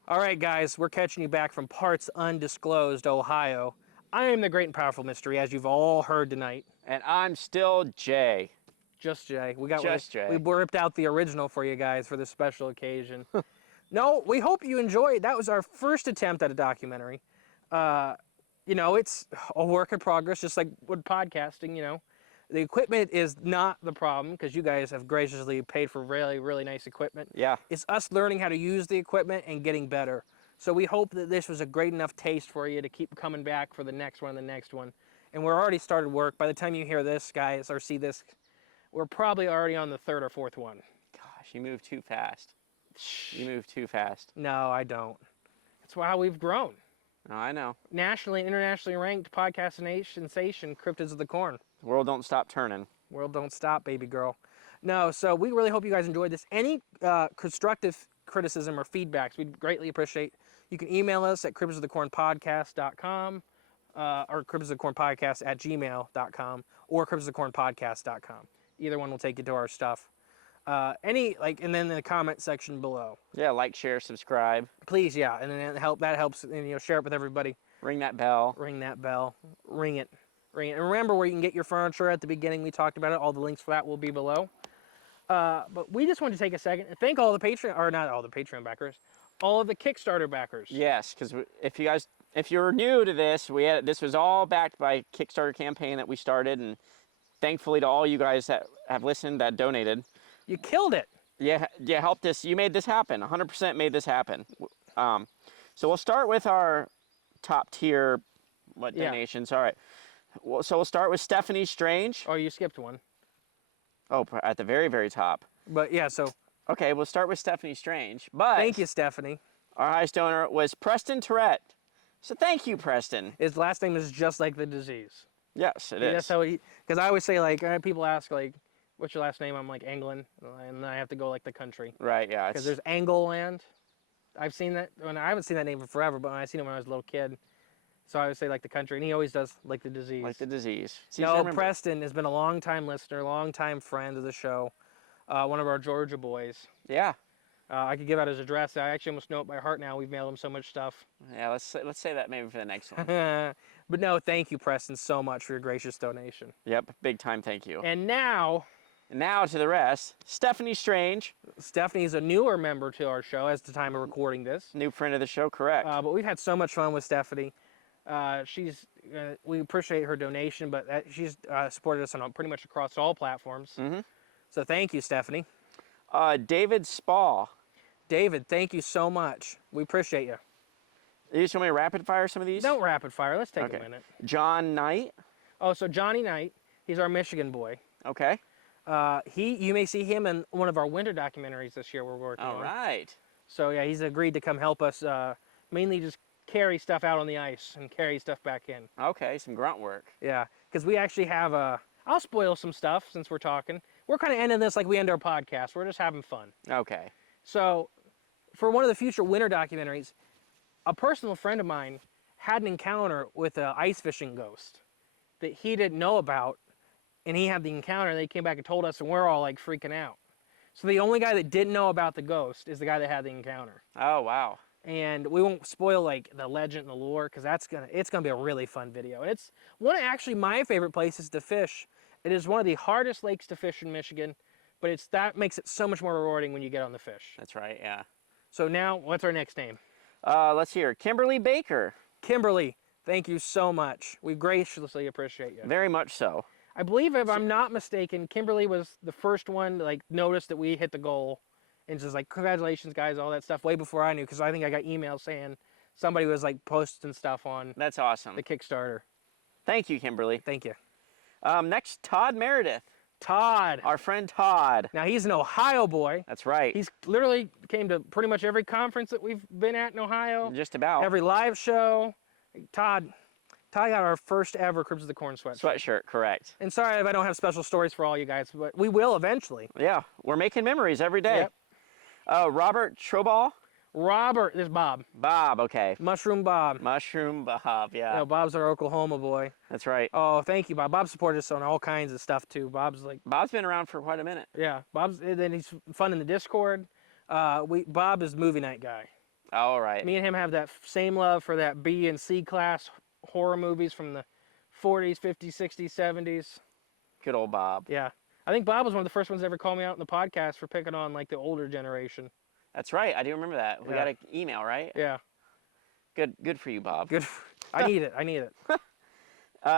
All right, guys, we're catching you back from parts undisclosed, Ohio. I am the great and powerful mystery, as you've all heard tonight. And I'm still Jay. Just Jay. Jay. We ripped out the original for you guys for this special occasion. No, we hope you enjoyed. That was our first attempt at a documentary. You know, it's a work in progress, just like with podcasting, you know. The equipment is not the problem because you guys have graciously paid for really, really nice equipment. Yeah. It's us learning how to use the equipment and getting better. So we hope that this was a great enough taste for you to keep coming back for the next one and the next one. And we're already started work. By the time you hear this, guys, or see this, we're probably already on the third or fourth one. Gosh, you move too fast. You move too fast. No, I don't. That's how we've grown. Oh, I know. Nationally and internationally ranked podcast sensation, Cryptids of the Corn. The world don't stop turning. World don't stop, baby girl. No, so we really hope you guys enjoyed this. Any constructive criticism or feedbacks, we'd greatly appreciate. You can email us at cryptozoologypodcast.com or cryptozoologypodcast@gmail.com or cryptozoologypodcast.com. Either one will take you to our stuff. And then the comment section below. Yeah, like, share, subscribe. Please, yeah, and then that helps, and, you know, share it with everybody. Ring that bell. Ring that bell. Ring it. Ring it. And remember where you can get your furniture at the beginning. We talked about it. All the links for that will be below. But we just wanted to take a second and thank all the Patreon, or not all the Patreon backers, all of the Kickstarter backers. Yes, because if you're new to this, this was all backed by Kickstarter campaign that we started, and thankfully to all you guys that have listened, that donated. You killed it. Yeah, helped us. You made this happen. 100% made this happen. So we'll start with our top tier donations. All right. So we'll start with Stephanie Strange. Oh, you skipped one. Oh, at the very, very top. But yeah, so. Okay, we'll start with Stephanie Strange. But thank you, Stephanie. Our highest donor was Preston Tourette. So thank you, Preston. His last name is just like the disease. Yes, it is. That's how because I always say, like, people ask, like, what's your last name? I'm like, England. And then I have to go, like, the country. Right, yeah. Because there's Angleland. I've seen that. I haven't seen that name for forever, but I seen it when I was a little kid. So I would say like the country, and he always does like the disease. Like the disease. No, Preston has been a long-time listener, long-time friend of the show, one of our Georgia boys. Yeah. I could give out his address. I actually almost know it by heart now. We've mailed him so much stuff. Yeah, let's say that maybe for the next one. But no, thank you, Preston, so much for your gracious donation. Yep, big time thank you. And now to the rest, Stephanie Strange. Stephanie's a newer member to our show as the time of recording this. New friend of the show, correct. But we've had so much fun with Stephanie. We appreciate her donation, but she's supported us on pretty much across all platforms. Mm-hmm. So thank you, Stephanie. David Spall. David, thank you so much. We appreciate you. You just want me to rapid fire some of these? Don't rapid fire. Let's take a minute. John Knight. Oh, so Johnny Knight. He's our Michigan boy. Okay. You may see him in one of our winter documentaries this year we're working on. All right. So yeah, he's agreed to come help us, mainly just carry stuff out on the ice and carry stuff back in. Okay, some grunt work. Yeah, because we actually have I'll spoil some stuff since we're talking. We're kind of ending this like we end our podcast. We're just having fun. Okay. So, for one of the future winter documentaries, a personal friend of mine had an encounter with an ice fishing ghost that he didn't know about, and he had the encounter, and they came back and told us, and we're all like freaking out. So the only guy that didn't know about the ghost is the guy that had the encounter. Oh, wow. And we won't spoil like the legend and the lore because it's gonna be a really fun video. And it's one of actually my favorite places to fish. It is one of the hardest lakes to fish in Michigan, but that makes it so much more rewarding when you get on the fish. That's right, yeah. So now, what's our next name? Let's hear Kimberly Baker. Kimberly, thank you so much. We graciously appreciate you. Very much so. I believe, if I'm not mistaken, Kimberly was the first one to like notice that we hit the goal. And just like, congratulations, guys, all that stuff, way before I knew, because I think I got emails saying somebody was like posting stuff on That's awesome. the Kickstarter. Thank you, Kimberly. Thank you. Next, Todd Meredith. Todd. Our friend Todd. Now, he's an Ohio boy. That's right. He's literally came to pretty much every conference that we've been at in Ohio. Just about. Every live show. Todd got our first ever Cryptids of the Corn sweatshirt. Sweatshirt, correct. And sorry if I don't have special stories for all you guys, but we will eventually. Yeah, we're making memories every day. Yep. Robert Troball. Robert, this is Bob. Bob, okay. Mushroom Bob. Mushroom Bob, yeah. No, Bob's our Oklahoma boy. That's right. Oh, thank you, Bob. Bob supported us on all kinds of stuff too. Bob's been around for quite a minute. Yeah, then he's fun in the Discord. Bob is movie night guy. All right. Me and him have that same love for that B and C class horror movies from the 40s, 50s, 60s, 70s. Good old Bob. Yeah. I think Bob was one of the first ones to ever call me out in the podcast for picking on like the older generation. That's right. I do remember that. We Yeah. got an email, right? Yeah. Good for you, Bob. Good. I need it. I need it.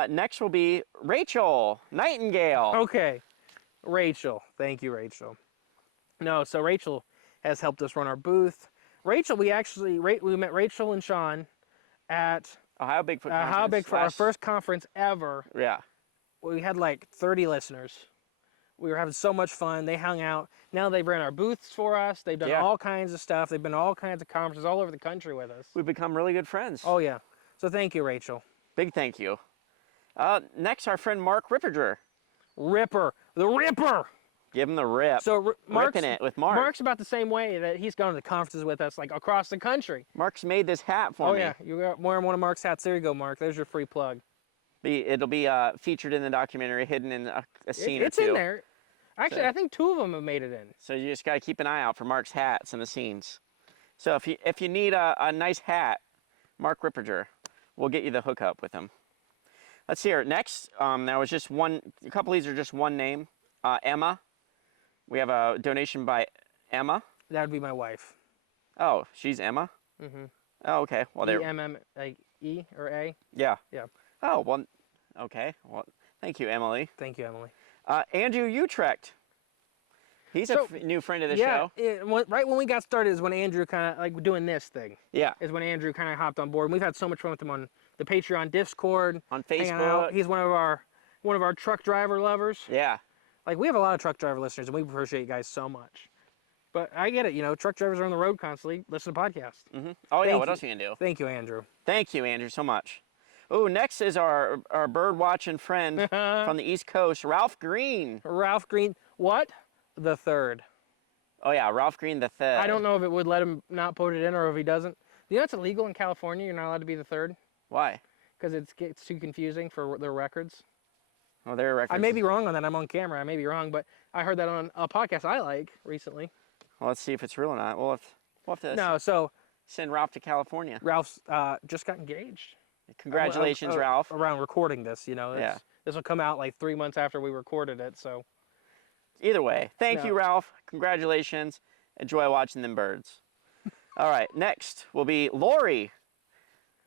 Next will be Rachel Nightingale. Okay. Rachel. Thank you, Rachel. No, so Rachel has helped us run our booth. Rachel, we met Rachel and Sean at Ohio Bigfoot Conference. How Big for our first conference ever. Yeah. We had like 30 listeners. We were having so much fun. They hung out. Now they've ran our booths for us. They've done all kinds of stuff. They've been to all kinds of conferences all over the country with us. We've become really good friends. Oh, yeah. So thank you, Rachel. Big thank you. Next, our friend Mark Ripperger. Ripper. The Ripper. Give him the rip. So Ripping it with Mark. Mark's about the same way that he's gone to the conferences with us, like across the country. Mark's made this hat for me. Oh, yeah. You're wearing one of Mark's hats. There you go, Mark. There's your free plug. It'll be featured in the documentary, hidden in a scene It's or two. in there. Actually, I think 2 of them have made it in. So you just got to keep an eye out for Mark's hats and the scenes. So if you need a nice hat, Mark Ripperger, we'll get you the hookup with him. Let's see here. Next, there was just one. A couple of these are just one name. Emma. We have a donation by Emma. That would be my wife. Oh, she's Emma. Mm-hmm. Oh, okay. Well, there. E-M-M, like E or A? Yeah. Yeah. Oh, well. Okay. Well, thank you, Emily. Thank you, Emily. Andrew Utrecht. He's a new friend of the show. Yeah, right when we got started is when Andrew kind of, like doing this thing. Yeah. Is when Andrew kind of hopped on board. And we've had so much fun with him on the Patreon Discord. On hanging out. Facebook. He's one of our truck driver lovers. Yeah. Like, we have a lot of truck driver listeners, and we appreciate you guys so much. But I get it, truck drivers are on the road constantly. Listen to podcasts. Mm-hmm. Oh, yeah, what else are you going to do? Thank you, Andrew. Thank you, Andrew, so much. Oh, next is our bird watching friend from the East Coast, Ralph Green. Ralph Green, what? The third. Oh, yeah, Ralph Green the third. I don't know if it would let him not put it in or if he doesn't. You know it's illegal in California? You're not allowed to be the third? Why? Because it gets too confusing for their records. Oh, their records. I may be wrong on that. I'm on camera. I may be wrong, but I heard that on a podcast I like recently. Well, let's see if it's real or not. We'll have to so send Ralph to California. Ralph's just got engaged. Congratulations, Ralph. Around recording this, Yeah. This will come out like 3 months after we recorded it, so. Either way, thank you, Ralph. Congratulations. Enjoy watching them birds. All right, next will be Lori.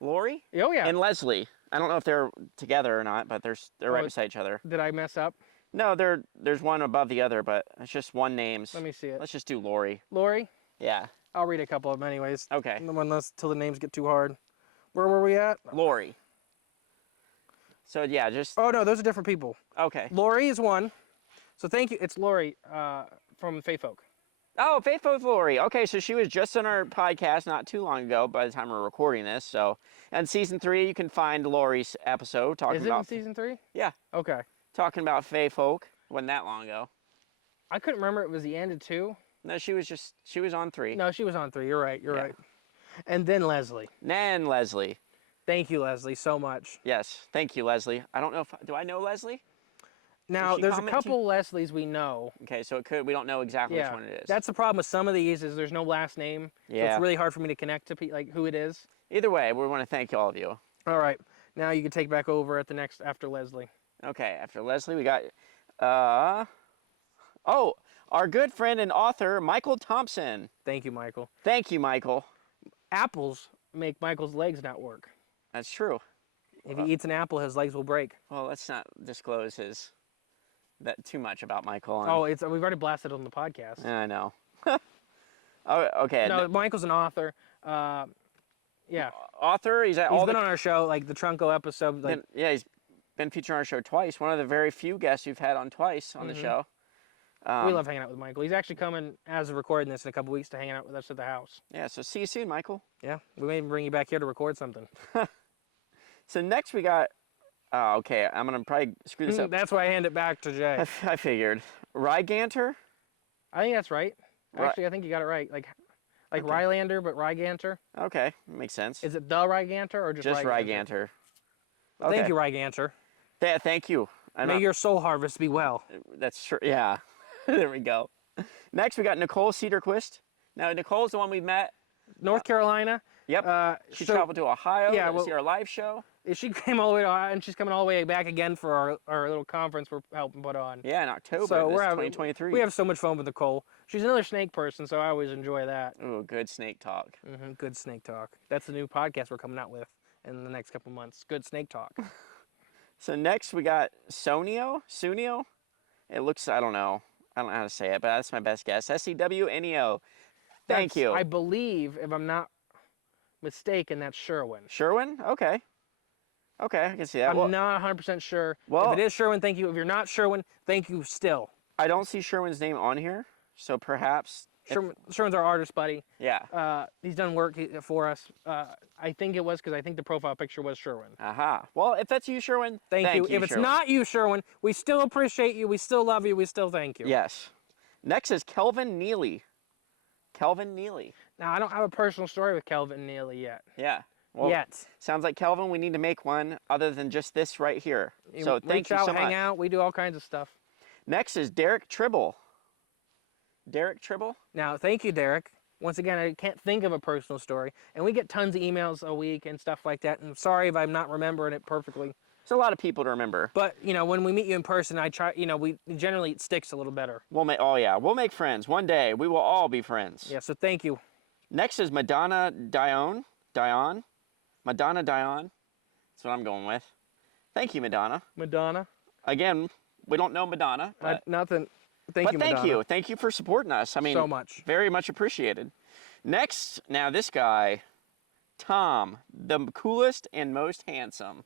Lori? Oh, yeah. And Leslie. I don't know if they're together or not, but they're right beside each other. Did I mess up? No, there's one above the other, but it's just one names. Let me see it. Let's just do Lori. Lori? Yeah. I'll read a couple of them anyways. Okay. Till the names get too hard. Where were we at? Lori. So yeah, just. Oh, no, those are different people. Okay. Lori is one. So thank you. It's Lori from Faith Folk. Oh, Faithful Lori. Okay, so she was just on our podcast not too long ago by the time we're recording this. So, and season 3, you can find Lori's episode talking about. Is it in season 3? Yeah. Okay. Talking about Fae folk. Wasn't that long ago. I couldn't remember it was the end of 2. No, she was on 3. No, she was on 3. You're right. You're right. And then Leslie. Then Leslie. Thank you, Leslie, so much. Yes, thank you, Leslie. I don't know do I know Leslie? Now, there's a couple Leslies we know. Okay, so we don't know exactly which one it is. That's the problem with some of these is there's no last name. Yeah. So it's really hard for me to connect to like who it is. Either way, we want to thank all of you. All right. Now you can take back over at the next after Leslie. Okay, after Leslie, we got our good friend and author, Michael Thompson. Thank you, Michael. Thank you, Michael. Apples make Michael's legs not work. That's true. If he eats an apple, his legs will break. Well, let's not disclose that too much about Michael. We've already blasted it on the podcast. I know. Oh, okay. No, Michael's an author. Yeah. Author. He's been on our show, like the Trunco episode. He's been featured on our show twice. One of the very few guests we've had on twice on the show. We love hanging out with Michael. He's actually coming as of recording this in a couple weeks to hang out with us at the house. Yeah. So see you soon, Michael. Yeah. We may even bring you back here to record something. So next we got. Oh, okay. I'm gonna probably screw this up. That's why I hand it back to Jay. I figured. Ryganter? I think that's right. Actually, I think you got it right. Like okay. Rylander, but Ryganter. Okay, makes sense. Is it the Ryganter or just Ryganter? Well, okay. Thank you, Ryganter. Thank you. May your soul harvest be well. That's true. Yeah. There we go. Next, we got Nicole Cedarquist. Now, Nicole's the one we met North Carolina. Yep. She so- traveled to Ohio yeah, to well- see our live show. She came all the way to Ohio, and she's coming all the way back again for our little conference we're helping put on. Yeah, in October. So This we're having 2023. we have so much fun with Nicole. She's another snake person, so I always enjoy that. Ooh, good snake talk. Good snake talk. That's the new podcast we're coming out with in the next couple months. Good snake talk. So next we got Sunio. It looks, I don't know how to say it, but that's my best guess. SEWNEO. Thank you. I believe, if I'm not mistaken, that's Sherwin. Sherwin? Okay. Okay, I can see that. I'm not 100% sure. well- If it is Sherwin, thank you. If you're not Sherwin, thank you still. I don't see Sherwin's name on here, so perhaps. Sherwin's our artist buddy. Yeah. He's done work for us. I think it was because I think the profile picture was Sherwin. Aha. Well, if that's you, Sherwin, Thank you. If it's Sherwin. not you, Sherwin, we still appreciate you. We still love you. We still thank you. Yes. Next is Kelvin Neely. Kelvin Neely. Now, I don't have a personal story with Kelvin Neely yet. Yeah. Well, yet. sounds like Kelvin, we need to make one other than just this right here. So thank Reach you out, so much. hang out. We do all kinds of stuff. Next is Derek Tribble. Derek Tribble? Now, thank you, Derek. Once again, I can't think of a personal story. And we get tons of emails a week and stuff like that. And I'm sorry if I'm not remembering it perfectly. It's a lot of people to remember. But, when we meet you in person, I try, we generally, it sticks a little better. We'll make friends. One day, we will all be friends. Yeah, so thank you. Next is Madonna Dion. Madonna Dion. That's what I'm going with. Thank you, Madonna. Madonna. Again, we don't know Madonna, but Nothing. Thank you, Madonna. thank you. Thank you for supporting us. I mean, so much. Very much appreciated. Next, now this guy, Tom, the coolest and most handsome,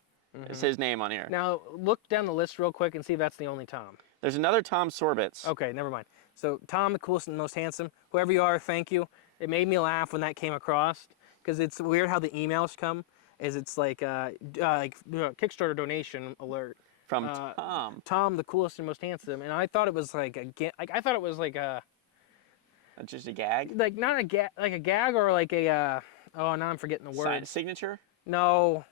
is his name on here. Now, look down the list real quick and see if that's the only Tom. There's another Tom Sorbitz. Okay, never mind. So, Tom, the coolest and most handsome, whoever you are, thank you. It made me laugh when that came across, because it's weird how the emails come, it's like Kickstarter donation alert. From Tom. Tom, the coolest and most handsome, and I thought it was like I thought it was like a Just a gag? like not a gag, like a gag or like a oh, now I'm forgetting the word. Signature? No,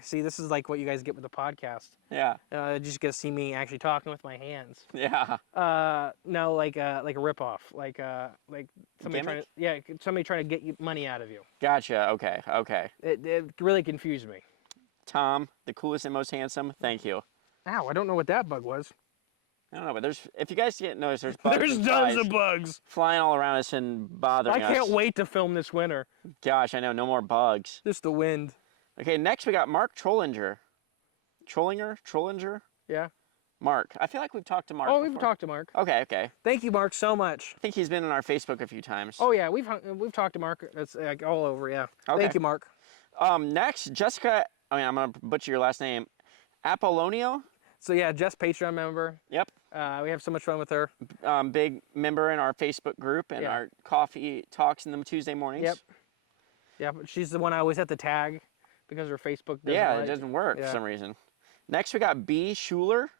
see, this is like what you guys get with the podcast. Yeah. You just get to see me actually talking with my hands. Yeah. No, like a ripoff, like somebody Gimmick? trying to get you money out of you. Gotcha. Okay. Okay. It really confused me. Tom, the coolest and most handsome, thank you. Ow, I don't know what that bug was. I don't know, but if you guys get noticed, there's bugs There's and tons flies of bugs. flying all around us and bothering us. I can't wait to film this winter. Gosh, I know, no more bugs. Just the wind. Okay, next we got Mark Trollinger. Trollinger? Yeah. Mark. I feel like we've talked to Mark We've before. talked to Mark. Okay. Thank you, Mark, so much. I think he's been on our Facebook a few times. Oh yeah, we've talked to Mark. That's like all over. Yeah. Okay. Thank you, Mark. Next, Jessica, I'm going to butcher your last name. Apollonio? So yeah, Jess, Patreon member. Yep. We have so much fun with her. Big member in our Facebook group and Yeah. our coffee talks in the Tuesday mornings. Yep. Yeah, but she's the one I always have to tag because her Facebook doesn't Yeah, like. it doesn't work for Yeah. some reason. Next, we got B. Schuler.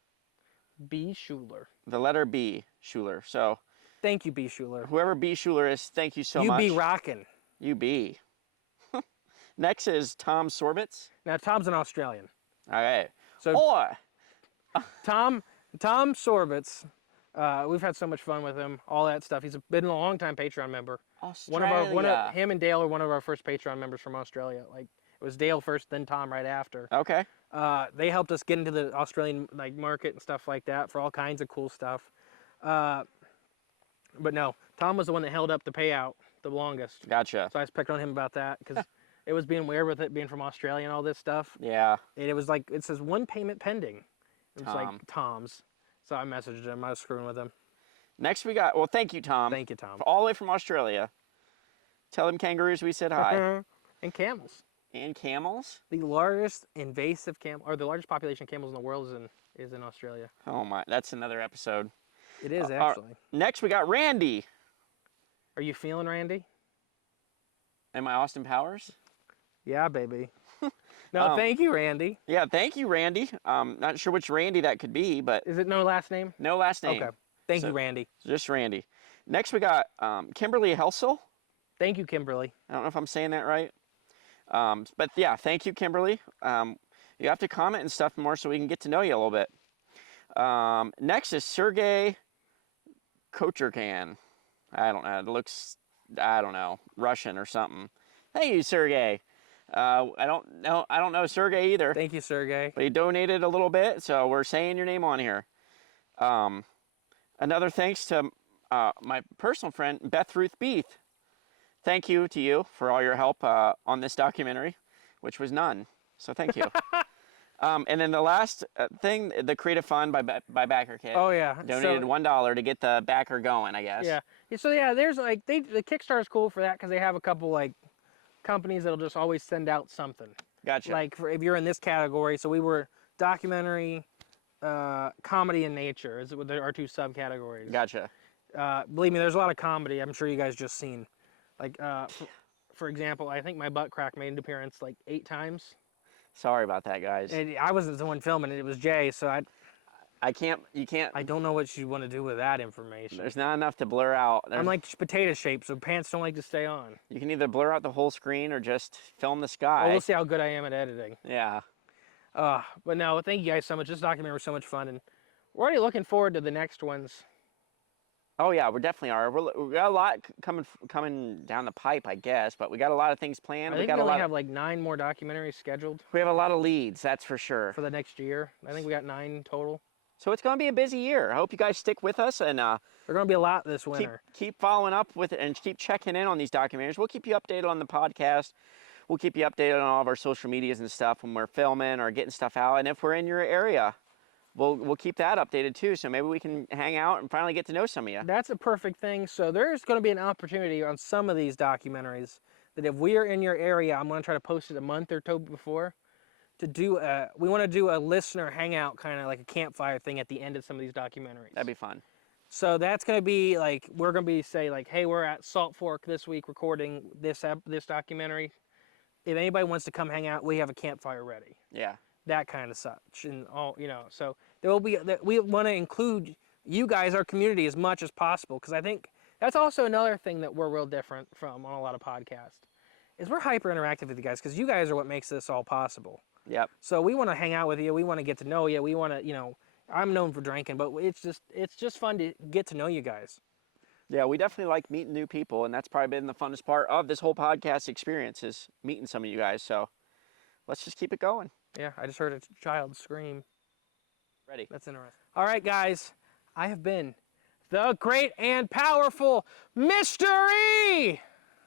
B. Schuler. The letter B. Schuler. So Thank you, B. Schuler. whoever B. Schuler is, thank you so you much. be rocking. You be. Next is Tom Sorbitz. Now Tom's an Australian. Okay. So Or Tom Sorbitz. We've had so much fun with him. All that stuff. He's been a long time Patreon member. Australia. Him and Dale are one of our first Patreon members from Australia. Like it was Dale first, then Tom right after. Okay. They helped us get into the Australian market and stuff like that for all kinds of cool stuff. But no, Tom was the one that held up the payout the longest. Gotcha. So I just picked on him about that because it was being weird with it being from Australia and all this stuff. Yeah. And it was like, it says one payment pending. It was like Tom. Tom's. So I messaged him. I was screwing with him. Next we got, thank you, Tom. Thank you, Tom. All the way from Australia. Tell them kangaroos we said hi. And camels. And camels. The largest invasive camel, or the largest population of camels in the world is in Australia. Oh my, that's another episode. It is actually. Next we got Randy. Are you feeling Randy? Am I Austin Powers? Yeah, baby. No, thank you, Randy. Yeah, thank you, Randy. Not sure which Randy that could be, but Is it no last name? no last name. Okay. Thank So- you, Randy. Just Randy. Next we got Kimberly Helsel. Thank you, Kimberly. I don't know if I'm saying that right. But yeah, thank you, Kimberly. You have to comment and stuff more so we can get to know you a little bit. Next is Sergey Kocherkan. I don't know. It looks I don't know, Russian or something. Thank you, Sergey. I don't know Sergey either, Thank you, Sergey. but he donated a little bit, so we're saying your name on here. Another thanks to my personal friend, Beth Ruth Beath. Thank you to you for all your help on this documentary, which was none. So thank you. And then the last thing, the Creative Fund by Backer Kit. Oh yeah. Donated So, $1 to get the backer going, I guess. yeah. So yeah, there's like the Kickstarter's cool for that because they have a couple like companies that'll just always send out something. Gotcha. Like if you're in this category, so we were documentary, comedy, and nature is our 2 subcategories. Gotcha. Believe me, there's a lot of comedy. I'm sure you guys just seen. Like for example, I think my butt crack made an appearance like 8 times. Sorry about that, guys. And I wasn't the one filming it; it was Jay. So You can't. I don't know what you want to do with that information. There's not enough to blur out. I'm like potato shaped, so pants don't like to stay on. You can either blur out the whole screen or just film the sky. Well, we'll see how good I am at editing. Yeah. But no, thank you guys so much. This documentary was so much fun, and we're already looking forward to the next ones. Oh yeah, we definitely are. We got a lot coming down the pipe, I guess, but we got a lot of things planned. I think we only have like 9 more documentaries scheduled We have a lot of leads, that's for sure. for the next year. I think we got 9 total. So it's going to be a busy year. I hope you guys stick with us and There's going to be a lot this winter. keep following up with it and keep checking in on these documentaries. We'll keep you updated on the podcast. We'll keep you updated on all of our social medias and stuff when we're filming or getting stuff out. And if we're in your area, we'll keep that updated too. So maybe we can hang out and finally get to know some of you. That's a perfect thing. So there's going to be an opportunity on some of these documentaries that if we are in your area, I'm going to try to post it a month or 2 before. We want to do a listener hangout, kind of like a campfire thing at the end of some of these documentaries. That'd be fun. So that's going to be like, we're going to be say like, hey, we're at Salt Fork this week recording this documentary. If anybody wants to come hang out, we have a campfire ready. Yeah. That kind of such and all, so there will be, we want to include you guys, our community, as much as possible, because I think that's also another thing that we're real different from on a lot of podcasts, is we're hyper interactive with you guys, because you guys are what makes this all possible. Yep. So we want to hang out with you, we want to get to know you, we want to, I'm known for drinking, but it's just fun to get to know you guys. Yeah, we definitely like meeting new people, and that's probably been the funnest part of this whole podcast experience, is meeting some of you guys. So let's just keep it going. Yeah, I just heard a child scream. Ready. That's interesting. All right, guys, I have been the great and powerful Mystery!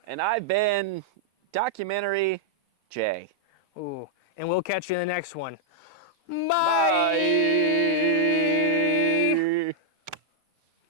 And I've been Documentary Jay. Ooh, and we'll catch you in the next one. Bye! Bye.